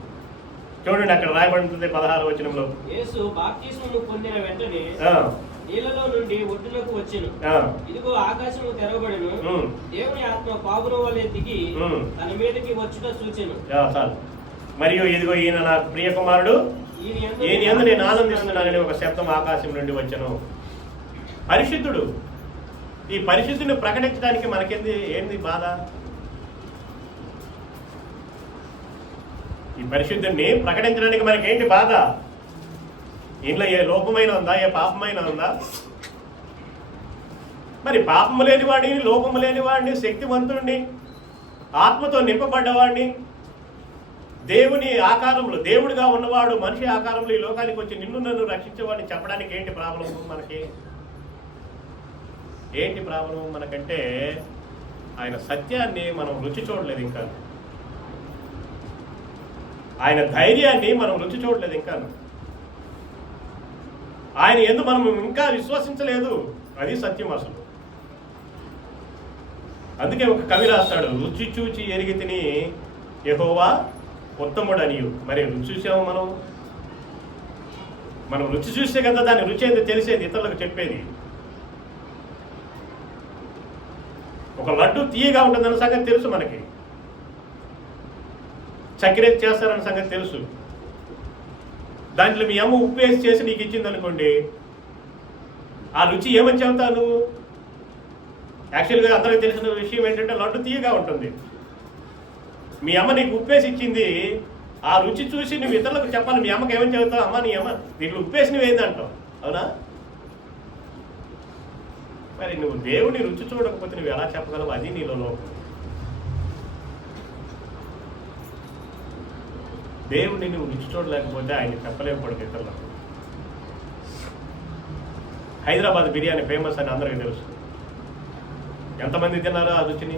చూడండి, అక్కడ రాయబడుతుంది 16వ వచనంలో. యేసు బాప్తిసమును పొందిన వెంటనే నీళ్ళలో నుండి ఒడ్డునకు వచ్చెను. ఇదిగో ఆకాశము తెరవబడెను. దేవుని ఆత్మ పావురం వలె దిగి తన మీదకి వచ్చుట చూచెను. మరియు ఇదిగో ఈయన నా ప్రియ కుమారుడు, ఈయన యందు నేను ఆనందిస్తున్నానని ఒక శబ్దం ఆకాశం నుండి వచ్చెను. పరిశుద్ధుడు. ఈ పరిశుద్ధిని ప్రకటించడానికి ఏంది బాధ? ఈ పరిశుద్ధిని ప్రకటించడానికి మనకేంటి బాధ? ఇంట్లో ఏ లోపమైన ఉందా? ఏ పాపమైన ఉందా? మరి పాపము లేనివాడిని, లోపము లేనివాడిని, శక్తివంతుడిని, ఆత్మతో నింపబడ్డవాడిని, దేవుని ఆకారంలో దేవుడిగా ఉన్నవాడు మనిషి ఆకారంలో ఈ లోకానికి వచ్చి నిన్ను నన్ను రక్షించేవాడిని చెప్పడానికి ఏంటి ప్రాబ్లము మనకి? ఏంటి ప్రాబ్లము మనకంటే ఆయన సత్యాన్ని మనం రుచి చూడలేదు ఇంకా, ఆయన ధైర్యాన్ని మనం రుచి చూడలేదు ఇంకా, ఆయన ఎందుకు మనం ఇంకా విశ్వసించలేదు. అది సత్యం అసలు. అందుకే ఒక కవి రాస్తాడు, రుచి చూచి ఎరిగి తిని యెహోవా ఉత్తముడనియు. మరి రుచి చూసాము మనం రుచి చూస్తే కదా దాని రుచి అయితే తెలిసేది, ఇతరులకు చెప్పేది. ఒక లడ్డు తీయగా ఉంటుందన్న సంగతి తెలుసు మనకి, చక్కెర చేస్తారన్న సంగతి తెలుసు. దాంట్లో మీ అమ్మ ఉప్పు వేసి చేసి నీకు ఇచ్చింది అనుకోండి, ఆ రుచి ఏమని చెబుతావు నువ్వు? యాక్చువల్గా అందరికీ తెలిసిన విషయం ఏంటంటే లడ్డు తీయగా ఉంటుంది. మీ అమ్మ నీకు ఉప్పేసి ఇచ్చింది, ఆ రుచి చూసి నువ్వు ఇతరులకు చెప్పాలి. మీ అమ్మకి ఏమని చెబుతావు? అమ్మ నీ అమ్మ నీకు ఉప్పేసి నువ్వేందంటావు, అవునా? మరి నువ్వు దేవుని రుచి చూడకపోతే నువ్వు ఎలా చెప్పగలవు? అది నీలో లోపం. దేవుడిని నువ్వు రుచి చూడలేకపోతే ఆయన చెప్పలేకపోవడం ఇతరులకు. హైదరాబాద్ బిర్యానీ ఫేమస్ అని అందరికీ తెలుసు. ఎంతమంది తిన్నారో ఆ రుచిని,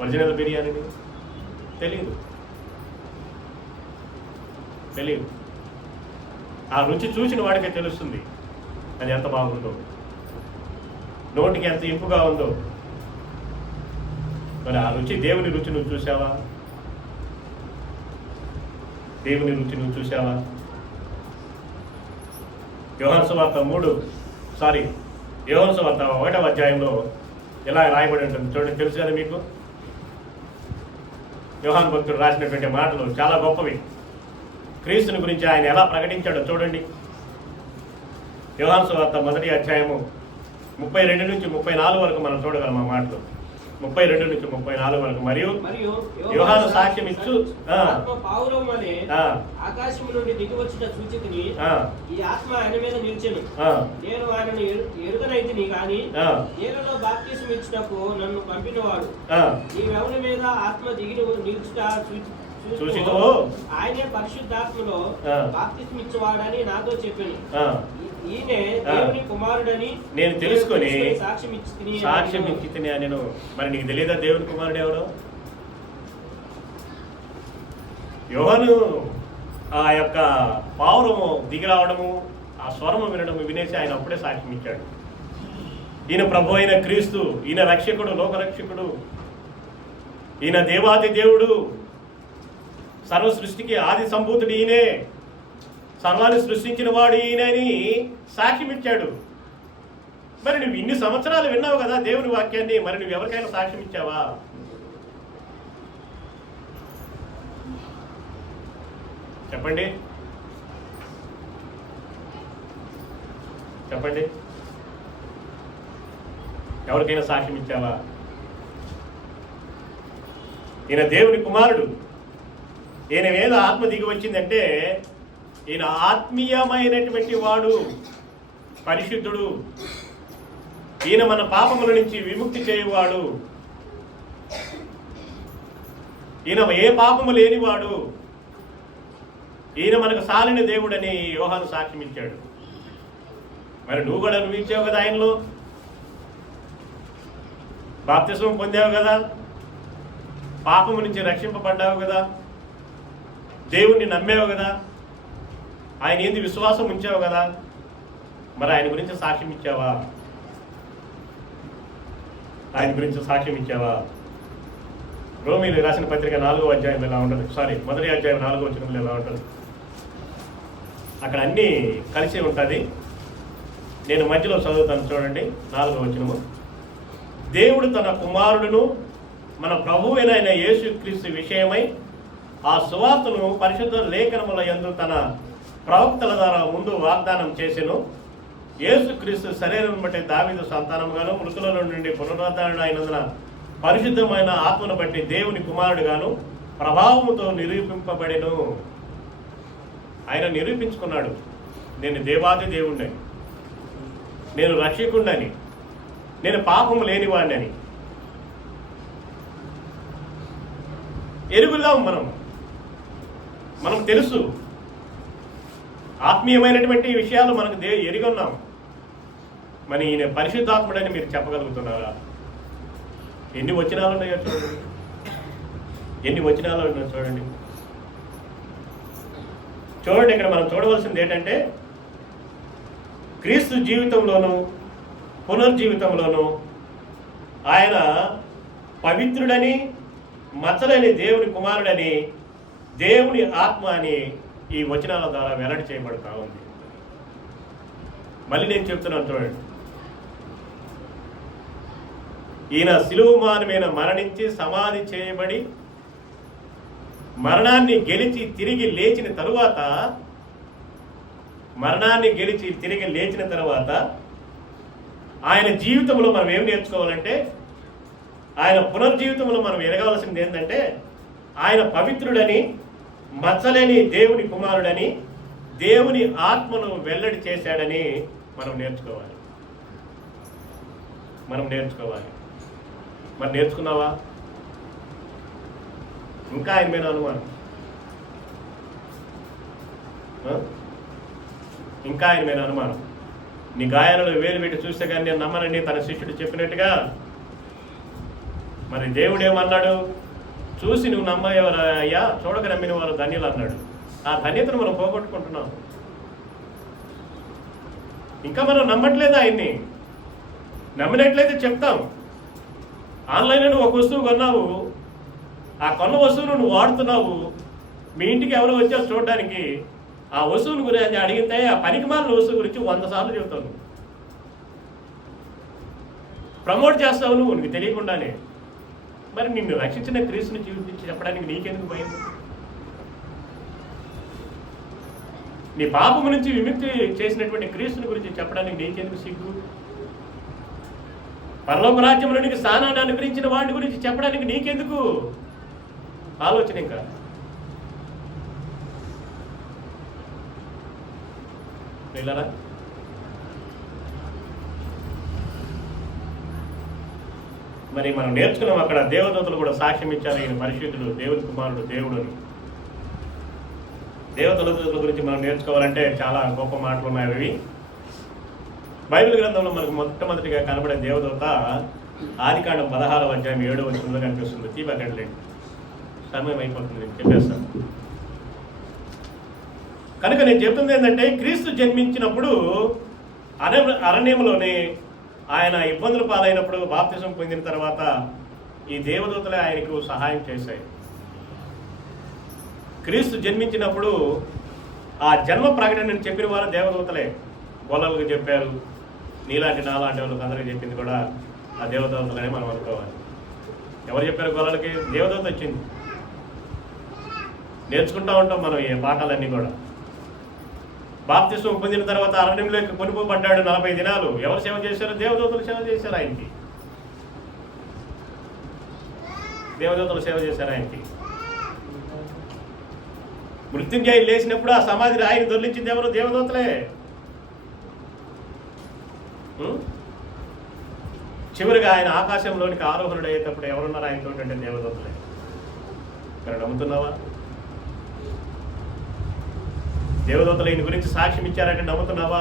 ఒరిజినల్ బిర్యానీని? తెలియదు. ఆ రుచి చూసిన వాడికే తెలుస్తుంది అది ఎంత బాగుందో, నోటికి ఎంత ఇంపుగా ఉందో. మరి ఆ రుచి, దేవుని రుచి నువ్వు చూసావా? దేవుని రుచి నువ్వు చూసావా? యోహాను సువార్త 1వ అధ్యాయంలో ఇలా రాయబడి ఉంటుంది చూడండి. తెలుసు కదా మీకు, యోహాను భక్తుడు రాసినటువంటి మాటలు చాలా గొప్పవి. క్రీస్తుని గురించి ఆయన ఎలా ప్రకటించాడో చూడండి. యోహాను సువార్త 1వ అధ్యాయము 32 నుంచి 34 వరకు మనం చూడగలం ఆ మాటలు. 32 నుంచి 34 వరకు. మరియు యోహాను సాక్ష్యం ఇచ్చు, ఆకాశము నుండి దిగి వచ్చిన సూచికని ఈ ఆత్మ ఆయన మీద నిలిచెను. నేను ఆయనను ఎరుగనైతిని గాని నేలలో బాప్తిసం ఇచ్చినప్పుడు నన్ను పంపినవాడు నీవెవరి మీద ఆత్మ దిగి నిలుచుట చూసితో ఆయనే పరిశుద్ధాత్మలో బాప్తిసం ఇచ్చేవాడని నాతో చెప్పాను. ఈయనే దేవుని కుమారుడని నేను తెలుసుకొని సాక్ష్యం ఇచ్చి తిని నేను. మరి నీకు తెలియదా దేవుని కుమారుడు ఎవరో? యోహాను ఆ యొక్క పావురము దిగి రావడము, ఆ స్వరము వినడము వినేసి ఆయన అప్పుడే సాక్ష్యం ఇచ్చాడు. ఈయన ప్రభు అయిన క్రీస్తు, ఈయన రక్షకుడు, లోకరక్షకుడు, ఈయన దేవాది దేవుడు, సర్వ సృష్టికి ఆది సంభూతుడు ఈయనే, సర్వాన్ని సృష్టించిన వాడు ఈయనని సాక్ష్యం ఇచ్చాడు. మరి నువ్వు ఇన్ని సంవత్సరాలు విన్నావు కదా దేవుని వాక్యాన్ని, మరి నువ్వు ఎవరికైనా సాక్ష్యం ఇచ్చావా? చెప్పండి. ఎవరికైనా సాక్ష్యం ఇచ్చావా? ఈయన దేవుని కుమారుడు, ఈయన మీద ఆత్మ దిగి వచ్చిందంటే ఈయన ఆత్మీయమైనటువంటి వాడు, పరిశుద్ధుడు. ఈయన మన పాపముల నుంచి విముక్తి చేయువాడు. ఈయన ఏ పాపము లేనివాడు. ఈయన మనకు సాలిన దేవుడని యోహాను సాక్ష్యం ఇచ్చాడు. మరి నువ్వు కూడా నువ్వు ఇచ్చావు కదా, ఆయనలో బాప్తిస్మం పొందావు కదా, పాపము నుంచి రక్షింపబడ్డావు కదా, దేవుణ్ణి నమ్మావు కదా, ఆయన ఏంది విశ్వాసం ఉంచావు కదా. మరి ఆయన గురించి సాక్ష్యం ఇచ్చావా? రోమీయులకు రాసిన పత్రిక 4వ అధ్యాయం ఎలా ఉంటుంది, 1వ అధ్యాయం 4వ వచనంలో ఎలా ఉంటుంది? అక్కడ అన్నీ కలిసి ఉంటుంది. నేను మధ్యలో చదువుతాను చూడండి. 4వ వచనము. దేవుడు తన కుమారుడును మన ప్రభువైన యేసుక్రీస్తు విషయమై ఆ సువార్తను పరిశుద్ధ లేఖనముల యందు తన ప్రవక్తల ద్వారా ముందు వాగ్దానం చేసెను. యేసుక్రీస్తు శరీరం బట్టి దావీదు సంతానముగాను, మృతులలో నుండి పునరుద్ధరణ అయినందున పరిశుద్ధమైన ఆత్మను బట్టి దేవుని కుమారుడుగాను ప్రభావముతో నిరూపింపబడెను. ఆయన నిరూపించుకున్నాడు, నేను దేవాది దేవుణ్ణని, నేను రక్షకుణ్ణని, నేను పాపము లేనివాడిని. ఎరుగుదాం మనం తెలుసు, ఆత్మీయమైనటువంటి విషయాలు మనకు ఎరిగొన్నాం. మరి ఈయన పరిశుద్ధాత్ముడని మీరు చెప్పగలుగుతున్నారా? ఎన్ని వచనాలు ఉన్నాయో చూడండి, చూడండి. ఇక్కడ మనం చూడవలసింది ఏంటంటే, క్రీస్తు జీవితంలోనూ పునర్జీవితంలోనూ ఆయన పవిత్రుడని, మచ్చలేని దేవుని కుమారుడని, దేవుని ఆత్మ అని ఈ వచనాల ద్వారా వెల్లడి చేయబడతా ఉంది. మళ్ళీ నేను చెప్తున్నాను చూడండి. ఈయన శిలువ మీద మరణించి సమాధి చేయబడి మరణాన్ని గెలిచి తిరిగి లేచిన తరువాత ఆయన జీవితంలో మనం ఏం నేర్చుకోవాలంటే, ఆయన పునర్జీవితంలో మనం ఎరగవలసింది ఏంటంటే, ఆయన పవిత్రుడని, మచ్చలేని దేవుని కుమారుడని, దేవుని ఆత్మను వెల్లడి చేశాడని మనం నేర్చుకోవాలి. మరి నేర్చుకున్నావా? ఇంకా ఆయన మీద అనుమానం, ఇంకా ఆయన మీద అనుమానం. నీ గాయాలలో వేలు పెట్టి చూస్తే కానీ నేను నమ్మనండి తన శిష్యుడు చెప్పినట్టుగా. మరి దేవుడు ఏమన్నాడు? చూసి నువ్వు నమ్మేవారు అయ్యా, చూడక నమ్మిన వారు ధన్యులు అన్నాడు. ఆ ధన్యతను మనం పోగొట్టుకుంటున్నాం. ఇంకా మనం నమ్మట్లేదు ఆయన్ని. నమ్మినట్లయితే చెప్తాం. ఆన్లైన్లో నువ్వు ఒక వస్తువు కొన్నావు, ఆ కొన్న వస్తువును నువ్వు వాడుతున్నావు, మీ ఇంటికి ఎవరో వచ్చారు చూడడానికి, ఆ వస్తువుని గురించి అడిగితే ఆ పనికిమాలిన వస్తువు గురించి 100 సార్లు చెబుతావు. ప్రమోట్ చేస్తావు నువ్వు నీకు తెలియకుండానే. మరి నిన్ను రక్షించిన క్రీస్తుని జీవించి చెప్పడానికి నీకెందుకు భయం? నీ పాపము నుంచి విముక్తి చేసినటువంటి క్రీస్తుని గురించి చెప్పడానికి నీకెందుకు సిగ్గు? పరలోక రాజ్యంలోనికి స్థానాన్ని అనుగ్రహించిన వాడి గురించి చెప్పడానికి నీకెందుకు ఆలోచన? ఇంకా పిల్లరా, మరి మనం నేర్చుకున్నాం అక్కడ దేవదూతలు కూడా సాక్ష్యం ఇచ్చారు, ఈయన పరిశుద్ధుడు, దేవుని కుమారుడు, దేవుడు అని. దేవదూతల గురించి మనం నేర్చుకోవాలంటే చాలా గొప్ప మాటలు ఉన్నాయి. అవి బైబిల్ గ్రంథంలో మనకు మొట్టమొదటిగా కనబడే దేవదూత ఆదికాండం 16వ అధ్యాయం 7వ వచనంలో కనిపిస్తుంది. తీపకండి, సమయం అయిపోతుంది, చెప్పేస్తాను. కనుక నేను చెప్తుంది ఏంటంటే, క్రీస్తు జన్మించినప్పుడు అరణ్యంలోనే ఆయన ఇబ్బందులు పాలైనప్పుడు బాప్తిసం పొందిన తర్వాత ఈ దేవదూతలే ఆయనకు సహాయం చేశాయి. క్రీస్తు జన్మించినప్పుడు ఆ జన్మ ప్రకటనని చెప్పిన వారు దేవదూతలే. గొల్లలకు చెప్పారు, నీలాంటి నాలాంటి వాళ్ళకి అందరికీ చెప్పింది కూడా ఆ దేవదూతలనే మనం అనుకోవాలి. ఎవరు చెప్పారు గొల్లలకి? దేవదూత వచ్చింది. నేర్చుకుంటూ ఉంటాం మనం ఈ పాఠాలన్నీ కూడా. బాప్తిసం పొందిన తర్వాత అరణ్యంలోకి కొనుక్కోబడ్డాడు 40 దినాలు. ఎవరు సేవ చేశారు? దేవదూతలు సేవ చేశారు ఆయనకి. దేవదూతలు సేవ చేశారు ఆయనకి. మృత్యుంజయ లేచినప్పుడు ఆ సమాధి రాయిని దొర్లించింది ఎవరు? దేవదూతలే. చివరిగా ఆయన ఆకాశంలోనికి ఆరోహణుడు అయ్యేటప్పుడు ఎవరున్నారు ఆయనతో అంటే దేవదూతలే. మరి నమ్ముతున్నావా? దేవదూతలు ఈయన గురించి సాక్ష్యం ఇచ్చారంటే నమ్ముతున్నావా?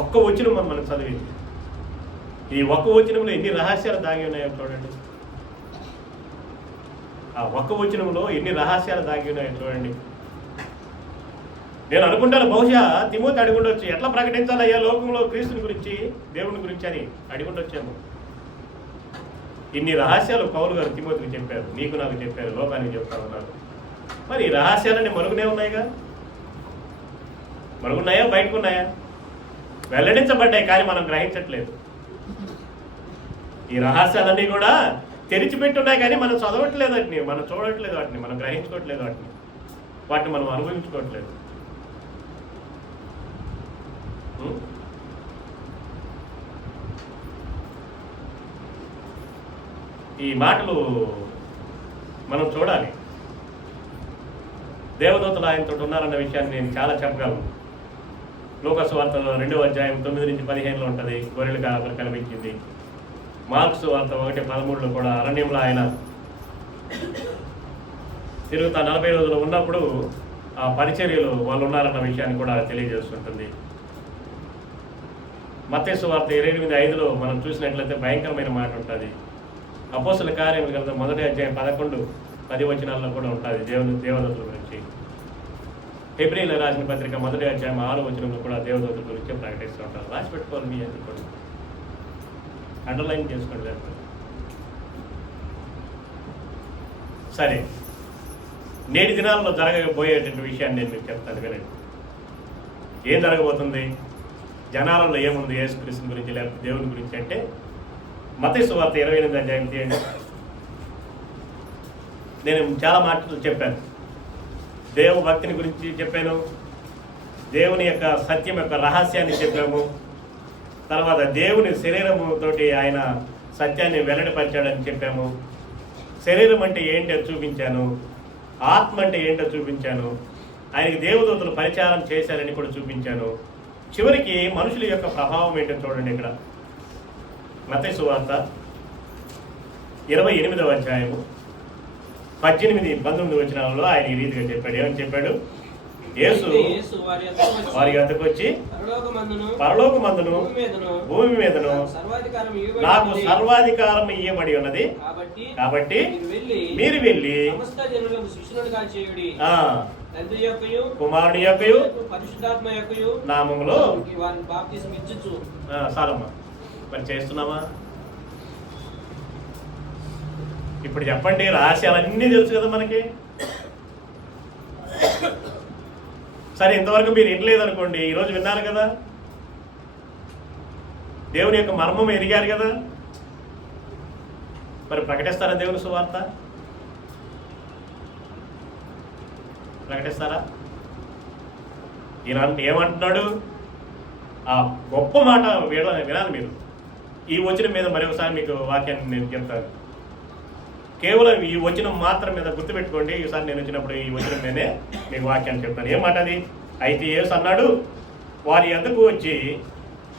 ఒక్క వచనం మనం చదివింది. ఈ ఒక్క వచనంలో ఎన్ని రహస్యాలు దాగి ఉన్నాయో చూడండి. ఆ ఒక్క వచనంలో ఎన్ని రహస్యాలు దాగి ఉన్నాయో చూడండి. నేను అనుకుంటాను, బహుశా తిమోతి అడుగుండొచ్చు, ఎట్లా ప్రకటించాలయ్యా లోకంలో క్రీస్తుని గురించి, దేవుని గురించి అని అడుగుండొచ్చాము. ఇన్ని రహస్యాలు పౌలు గారు తిమోతికి చెప్పారు, నీకు నాకు చెప్పారు, లోకానికి చెప్తామన్నారు. మరి ఈ రహస్యాలన్నీ మరుగునే ఉన్నాయిగా. మరుగున్నాయా, బయటకున్నాయా? వెల్లడించబడ్డాయి, కానీ మనం గ్రహించట్లేదు. ఈ రహస్యాలన్నీ కూడా తెరిచిపెట్టున్నాయి, కానీ మనం చదవట్లేదు వాటిని, మనం చూడట్లేదు వాటిని, మనం గ్రహించుకోవట్లేదు వాటిని మనం అనుభవించుకోవట్లేదు. ఈ మాటలు మనం చూడాలి. దేవదూతలు ఆయనతో ఉన్నారన్న విషయాన్ని నేను చాలా చెప్పగలను. లూకాసు వార్తలో 2వ అధ్యాయం 9 నుంచి 15లో ఉంటుంది, గొర్రెలు కాపరి కనిపించింది. మార్క్స్ వార్త 1:13లో కూడా అరణ్యంలో ఆయన తిరుగుతా 40 రోజులు ఉన్నప్పుడు ఆ పరిచర్యలు వాళ్ళు ఉన్నారన్న విషయాన్ని కూడా తెలియజేస్తుంటుంది. మత్తయి వార్త 28:5లో మనం చూసినట్లయితే భయంకరమైన మాట ఉంటుంది. అపోస్తల కార్యముల గ్రంథం 1వ అధ్యాయం 11-10 వచనాల్లో కూడా ఉంటుంది దేవదూతల గురించి. హెబ్రీయుల రాసిన పత్రిక 1వ అధ్యాయం 6వ వచనంలో కూడా దేవదూతల గురించి ప్రకటిస్తూ ఉంటారు. రాసి పెట్టుకోవాలి, మీ అన్ని కూడా అండర్లైన్ చేసుకోండి. సరే, నేటి దినాల్లో జరగబోయేటువంటి విషయాన్ని నేను మీకు చెప్తాను, వినండి. ఏం జరగబోతుంది? జనాలలో ఏముంది యేసుక్రీస్తు గురించి లేకపోతే దేవుని గురించి అంటే, మత్తయి సువార్త 28వ అధ్యాయం తీయండి. నేను చాలా మాటలు చెప్పాను. దేవ భక్తిని గురించి చెప్పాను, దేవుని యొక్క సత్యం యొక్క రహస్యాన్ని చెప్పాము, తర్వాత దేవుని శరీరముతోటి ఆయన సత్యాన్ని వెల్లడిపరిచాడని చెప్పాము, శరీరం అంటే ఏంటో చూపించాను, ఆత్మ అంటే ఏంటో చూపించాను, ఆయనకి దేవదూతలు పరిచారం చేశారని కూడా చూపించాను. చివరికి మనుషుల యొక్క ప్రభావం ఏంటో చూడండి. ఇక్కడ మత్తయి సువార్త 28వ అధ్యాయము 18-19 వచనాలలో ఆయన ఈ రీతిగా చెప్పాడు. ఏమని చెప్పాడు? యేసు వారి వద్దకు వచ్చి పరలోకమందును భూమి మీదను నాకు సర్వాధికారం ఇయ్యబడి ఉన్నది, కాబట్టి మీరు వెళ్ళి కుమారుని యొక్కయు పరిశుద్ధాత్మ యొక్కయు నామములో వారిని బాప్తిస్మం ఇచ్చుచు. చాలమ్మా, మరి చేస్తున్నామా? ఇప్పుడు చెప్పండి, రహస్యాలన్నీ తెలుసు కదా మనకి. సరే, ఇంతవరకు మీరు వినలేదు అనుకోండి, ఈరోజు విన్నారు కదా, దేవుని యొక్క మర్మం ఎరిగారు కదా, మరి ప్రకటిస్తారా దేవుని సువార్త? ప్రకటిస్తారా? ఈయన ఏమంటున్నాడు? ఆ గొప్ప మాట వినాలి మీరు. ఈ వచనం మీద మరొకసారి మీకు వాక్యాన్ని నేను చెప్తాను. కేవలం ఈ వచనం మాత్రం మీద గుర్తుపెట్టుకోండి. ఈసారి నేను వచ్చినప్పుడు ఈ వచనం మీదే మీకు వాక్యాన్ని చెప్తాను. ఏం మాట అది? అయితే యేసు అన్నాడు, వారి యొద్దకు వచ్చి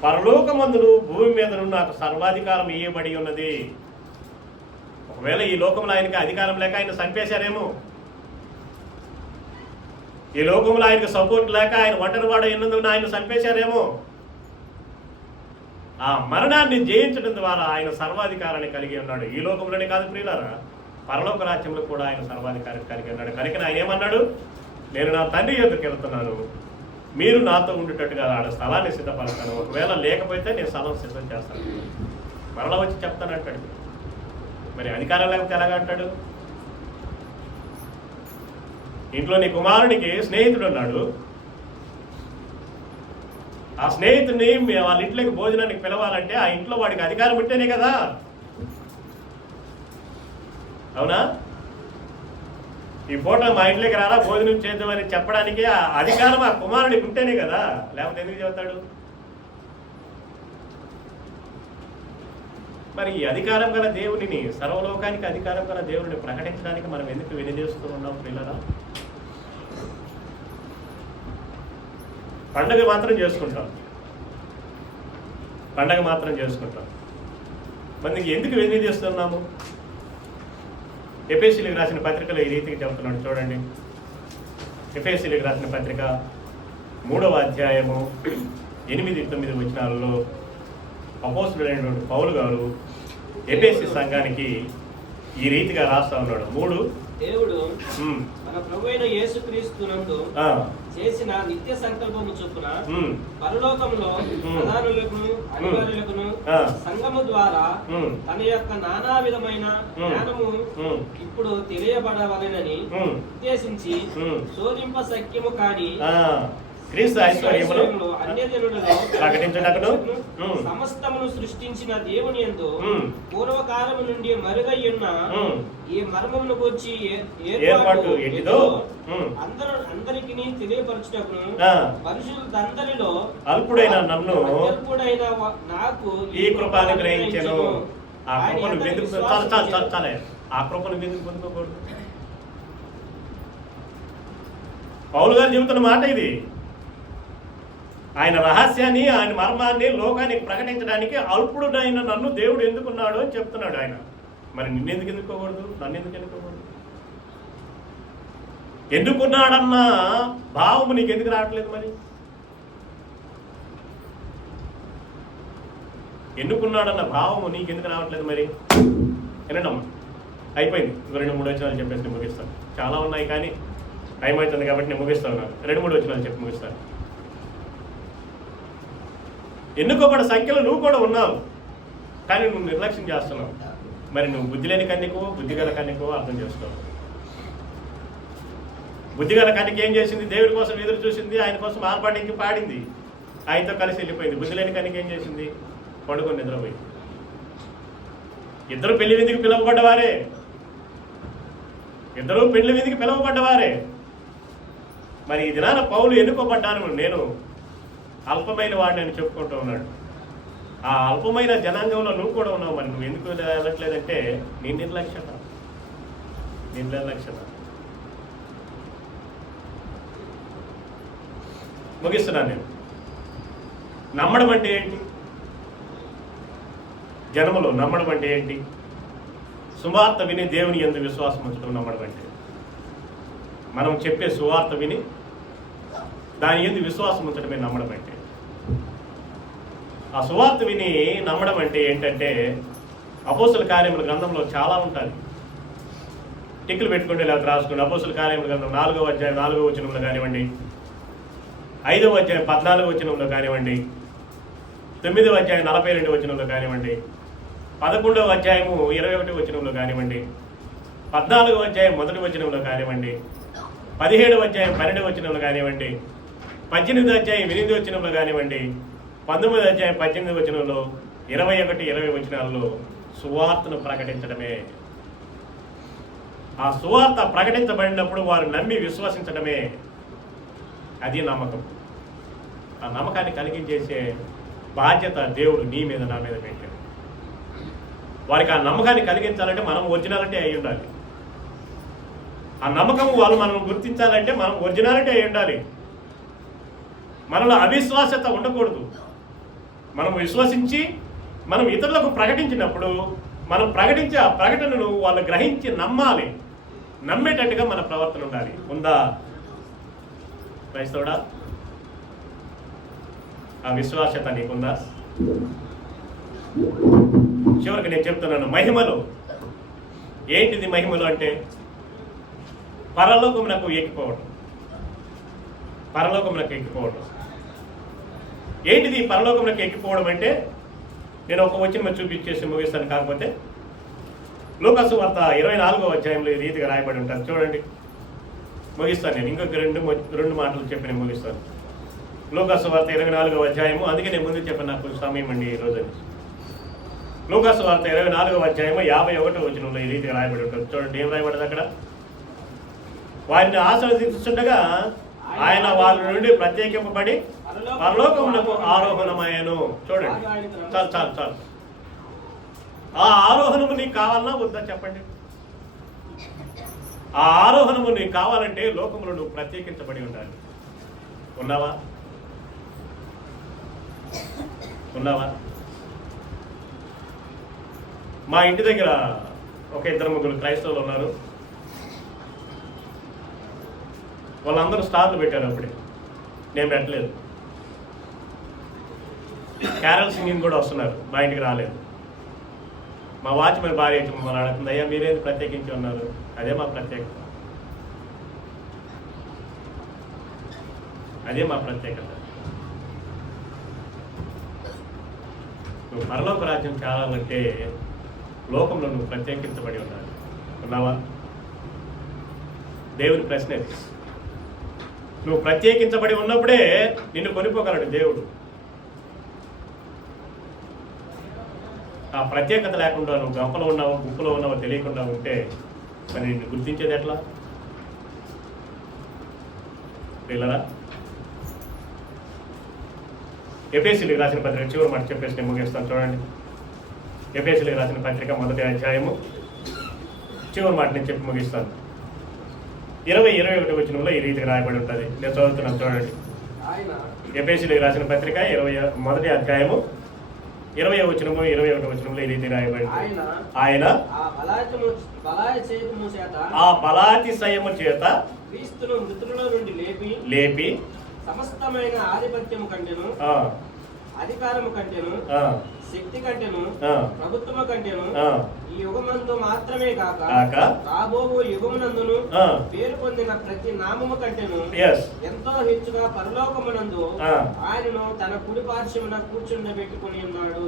పరలోకమందును భూమి మీదను నాకు సర్వాధికారం ఇయ్యబడి ఉన్నది. ఒకవేళ ఈ లోకంలో ఆయనకి అధికారం లేక ఆయన చంపేశారేమో, ఈ లోకంలో ఆయనకు సపోర్ట్ లేక ఆయన ఒంటరివాడు ఎన్నందుకు ఆయన చంపేశారేమో, ఆ మరణాన్ని జయించడం ద్వారా ఆయన సర్వాధికారాన్ని కలిగి ఉన్నాడు. ఈ లోకంలోనే కాదు ప్రియులారా, పరలోక రాజ్యంలో కూడా ఆయన సర్వాధికారం కలిగి ఉన్నాడు. కనుక ఆయన ఏమన్నాడు? నేను నా తండ్రి యొద్దకు వెళ్తున్నాను, మీరు నాతో ఉండేటట్టుగా ఆడ స్థలాన్ని సిద్ధపడతాను, ఒకవేళ లేకపోతే నేను స్థలం సిద్ధం చేస్తాను, మరలా వచ్చి చెప్తానంటాడు. మరి అధికారం లేకపోతే ఎలాగంటాడు? ఇంట్లో నీ కుమారునికి స్నేహితుడు ఉన్నాడు, ఆ స్నేహితుడిని వాళ్ళ ఇంట్లోకి భోజనానికి పిలవాలంటే ఆ ఇంట్లో వాడికి అధికారం ఉంటేనే కదా, అవునా? ఈ పూట మా ఇంట్లోకి రారా భోజనం చేద్దామని చెప్పడానికి ఆ అధికారం ఆ కుమారుడికి ఉంటేనే కదా, లేకపోతే ఎందుకు చెబుతాడు? మరి ఈ అధికారం గల దేవుడిని, సర్వలోకానికి అధికారం గల దేవుడిని ప్రకటించడానికి మనం ఎందుకు వినియోగిస్తూ ఉన్నాం పిల్లరా? పండగ మాత్రం చేసుకుంటాం, పండగ మాత్రం చేసుకుంటాం. మనకి ఎందుకు వెన్నీళ్ళు చేస్తున్నాము? ఎఫెసీయులకు రాసిన పత్రికలో ఈ రీతికి చెబుతున్నాడు చూడండి. ఎఫెసీయులకు రాసిన పత్రిక 3వ అధ్యాయము 8-9 వచనాలలో అపోస్తలుడైనటువంటి పౌలు గారు ఎఫెసీ సంఘానికి ఈ రీతిగా రాస్తా ఉన్నాడు. 3 దేవుడు మన ప్రభువైన యేసుక్రీస్తునందు చేసిన నిత్య సంకల్పము చొప్పున పరలోకములో ప్రధానులకును అధికారులకును సంఘము ద్వారా తన యొక్క నానా విధమైన జ్ఞానము ఇప్పుడు తెలియబడవలెనని ఉద్దేశించి శోధింప సఖ్యము కాని క్రీస్తు ఐశ్వర్యమును అన్యజనులలో ప్రకటించుటకును సమస్తమును సృష్టించిన దేవుని యందు పూర్వకాలము నుండి మరుగయ్యున్న ఈ మర్మమును గూర్చి ఏర్పాటు ఎట్టిదో అందరికి తెలియపరచుటకును పరిశుద్ధులందరిలో అల్పుడైన నన్ను నాకు ఈ కృప అనుగ్రహించెను. ఆ కృపను వెతుకు పొందుకోకూడదు. పౌలు గారు చెబుతున్న మాట ఇది. ఆయన రహస్యాన్ని, ఆయన మర్మాన్ని లోకానికి ప్రకటించడానికి అల్పుడైన నన్ను దేవుడు ఎందుకున్నాడు అని చెప్తున్నాడు ఆయన. మరి నిన్నెందుకు ఎన్నుకోకూడదు? నన్ను ఎందుకు ఎన్నుకోకూడదు? ఎందుకున్నాడన్న భావము నీకు ఎందుకు రావట్లేదు? మరి ఎన్నుకున్నాడన్న భావము నీకెందుకు రావట్లేదు? మరి వినండమ్మా, అయిపోయింది. 2-3 వచనాలు చెప్పేసి నేను ముగిస్తాను. చాలా ఉన్నాయి కానీ టైం అవుతుంది కాబట్టి నేను ముగిస్తాను. 2-3 వచనాలు చెప్పి ముగిస్తాను. ఎన్నుకోబడ్డ సంఖ్యలో నువ్వు కూడా ఉన్నావు, కానీ నువ్వు నిర్లక్ష్యం చేస్తున్నావు. మరి నువ్వు బుద్ధి లేని కన్యకో బుద్ధి గల కన్యకో అర్థం చేసుకోవు. బుద్ధి గల కన్యక ఏం చేసింది? దేవుడి కోసం ఎదురు చూసింది, ఆయన కోసం ఆర్పాటించి పాడింది, ఆయనతో కలిసి వెళ్ళిపోయింది. బుద్ధి లేని కన్యక ఏం చేసింది? పడుకొని నిద్రపోయింది. ఇద్దరు పెళ్లి విధికి పిలువబడ్డవారే, ఇద్దరు పెళ్లి విధికి పిలువబడ్డవారే. మరి ఈ దినాన పౌలు ఎన్నుకోబడ్డాను, నేను అల్పమైన వాడిని అని చెప్పుకుంటూ ఉన్నాడు. ఆ అల్పమైన జనాంగంలో నువ్వు కూడా ఉన్నావు. మరి నువ్వు ఎందుకు వెళ్ళట్లేదంటే నీ నిర్లక్ష్యత. ముగిస్తున్నాను నేను. నమ్మడం అంటే ఏంటి? జనములో నమ్మడం అంటే ఏంటి? సువార్త విని దేవుని యందు విశ్వాసం ఉంచడం నమ్మడం అంటే. మనం చెప్పే సువార్త విని దాని యందు విశ్వాసం ఉంచడమే నమ్మడం అంటే. ఆ సువార్త విని నమ్మడం అంటే ఏంటంటే అపోస్తుల కార్యముల గ్రంథంలో చాలా ఉంటుంది. టిక్కులు పెట్టుకుంటే ఇలా రాసుకోండి. అపోస్తుల కార్యముల గ్రంథం 4వ అధ్యాయం 4వ వచనంలో కానివ్వండి, 5వ అధ్యాయం 14వ వచనంలో కానివ్వండి, 9వ అధ్యాయం 42వ వచనంలో కానివ్వండి, 11వ అధ్యాయము 21వ వచనంలో కానివ్వండి, 14వ అధ్యాయం 1వ వచనంలో కానివ్వండి, 17వ అధ్యాయం 12వ వచనంలో కానివ్వండి, 18వ అధ్యాయం 8వ వచనంలో కానివ్వండి, 19వ అధ్యాయం 18వ వచనంలో, 21, 20 వచనాల్లో సువార్తను ప్రకటించడమే. ఆ సువార్త ప్రకటించబడినప్పుడు వారు నమ్మి విశ్వసించడమే. అది నమ్మకం. ఆ నమ్మకాన్ని కలిగించేసే బాధ్యత దేవుడు నీ మీద నా మీద పెట్టాడు. వారికి ఆ నమ్మకాన్ని కలిగించాలంటే మనం ఒరిజినాలిటీ అయి ఉండాలి. ఆ నమ్మకం వాళ్ళు మనం గుర్తించాలంటే మనం ఒరిజినాలిటీ అయి ఉండాలి. మనలో అవిశ్వాసత ఉండకూడదు. మనం విశ్వసించి మనం ఇతరులకు ప్రకటించినప్పుడు మనం ప్రకటించే ఆ ప్రకటనను వాళ్ళు గ్రహించి నమ్మాలి. నమ్మేటట్టుగా మన ప్రవర్తన ఉండాలి. ఉందా క్రైస్తవుడా? ఆ విశ్వాసత నీకుందా? చివరికి నేను చెప్తున్నాను, మహిమలో ఏంటిది? మహిమలో అంటే పరలోకమునకు ఎక్కిపోవడం. పరలోకమునకు ఎక్కిపోవడం ఏంటిది? పరలోకమునకు ఎక్కిపోవడం అంటే నేను ఒక వచనం చూపించేసి ముగిస్తాను. కాకపోతే లూకాసు వార్త 24వ అధ్యాయంలో ఈ రీతిగా రాయబడి ఉంటారు. చూడండి, ముగిస్తాను నేను. ఇంకొక రెండు మాటలు చెప్పి నేను ముగిస్తాను. లూకాసు వార్త 24వ అధ్యాయము. అందుకే నేను ముందు చెప్పాను, నాకు సమయం అండి ఈరోజు. లూకాసు వార్త 24వ అధ్యాయము 51వ వచనంలో ఈ రీతిగా రాయబడి ఉంటుంది. చూడండి, ఏం రాయబడింది అక్కడ? వారిని ఆశీర్వదించుండగా ఆయన వాళ్ళ నుండి ప్రత్యేకింపబడి పరలోకమునకు ఆరోహణమయ్యను. చూడండి, చాలు చాలు చాలు. ఆ ఆరోహణము నీకు కావాలన్నా వద్దా చెప్పండి? ఆ ఆరోహణము నీకు కావాలంటే లోకములో నువ్వు ప్రత్యేకించబడి ఉండాలి. ఉన్నావా? మా ఇంటి దగ్గర ఒక 2-3 క్రైస్తవులు ఉన్నారు. వాళ్ళందరూ స్టార్లు పెట్టారు. అప్పుడే నేను పెట్టలేదు. క్యారల్ సింగింగ్ కూడా వస్తున్నారు. మా ఇంటికి రాలేదు. మా వాచ్మెన్ భార్య మమ్మల్ని అడుగుతుంది, అయ్యా మీరేది ప్రత్యేకించి ఉన్నారు? అదే మా ప్రత్యేకత. నువ్వు పరలోక రాజ్యం చేరాలంటే లోకంలో నువ్వు ప్రత్యేకించబడి ఉండాలి. ఉన్నావా? దేవుని ప్రశ్న. నువ్వు ప్రత్యేకించబడి ఉన్నప్పుడే నిన్ను కొనిపోగలడు దేవుడు. ఆ ప్రత్యేకత లేకుండా నువ్వు గంపలో ఉన్నావో గుంపులో ఉన్నావో తెలియకుండా ఉంటే మరి నిన్ను గుర్తించేది ఎట్లా? పిల్లరా, ఎఫెసీయులకు రాసిన పత్రిక చివరి మాట చెప్పేసి నేను ముగిస్తాను. చూడండి, ఎఫెసీయులకు రాసిన పత్రిక 1వ అధ్యాయము చివరి మాట నేను చెప్పి ముగిస్తాను. 20-21 వచనంలో ఈ రీతిగా రాయబడి ఉంటుంది. నేను చదువుతున్నాను, చూడండి. ఎఫెసీయులకు రాసిన పత్రిక 1వ అధ్యాయము 20వ వచనము 21వ వచనంలో ఈ రీతి రాయబడి, ఆయన ఆ బలాతిశయము చేత క్రీస్తును మృతులలో నుండి లేపి సమస్తమైన ఆధిపత్యము కంటేను, అధికారము కంటేను, శక్తి కంటేను, ప్రభుత్వము కంటేను ఈ యుగమందు మాత్రమే కాక రాబోవు యుగమునందును పేరు పొందిన ప్రతి నామము కంటేను ఎంతో హెచ్చుగా పరలోకమునందు ఆయనను తన కుడి పార్శ్వమున కూర్చుండబెట్టుకుని ఉన్నాడు.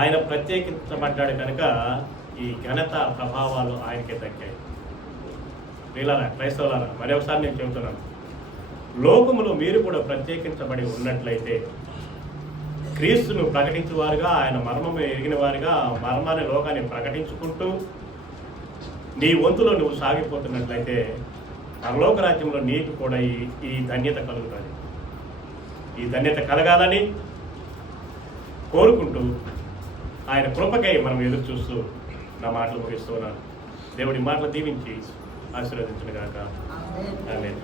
ఆయన ప్రత్యేకించబడ్డాడు కనుక ఈ ఘనత ప్రభావాలు ఆయనకే దక్కాయి. వీళ్ళరా క్రైస్తవులారా, మరి ఒకసారి నేను చెబుతున్నాను, లోకములో మీరు కూడా ప్రత్యేకించబడి ఉన్నట్లయితే క్రీస్తును ప్రకటించేవారుగా, ఆయన మర్మము ఎరిగిన వారుగా ఆ మర్మాన్ని లోకాన్ని ప్రకటించుకుంటూ నీ వంతులో నువ్వు సాగిపోతున్నట్లయితే పరలోక రాజ్యంలో నీకు కూడా ఈ ధన్యత కలుగుతుంది. ఈ ధన్యత కలగాలని కోరుకుంటూ ఆయన కృపకై మనం ఎదురు చూస్తూ నా మాటలు ముగిస్తున్నాను. దేవుడి మాటలు దీవించి ఆశీర్వదించును గాక. ఆమేన్.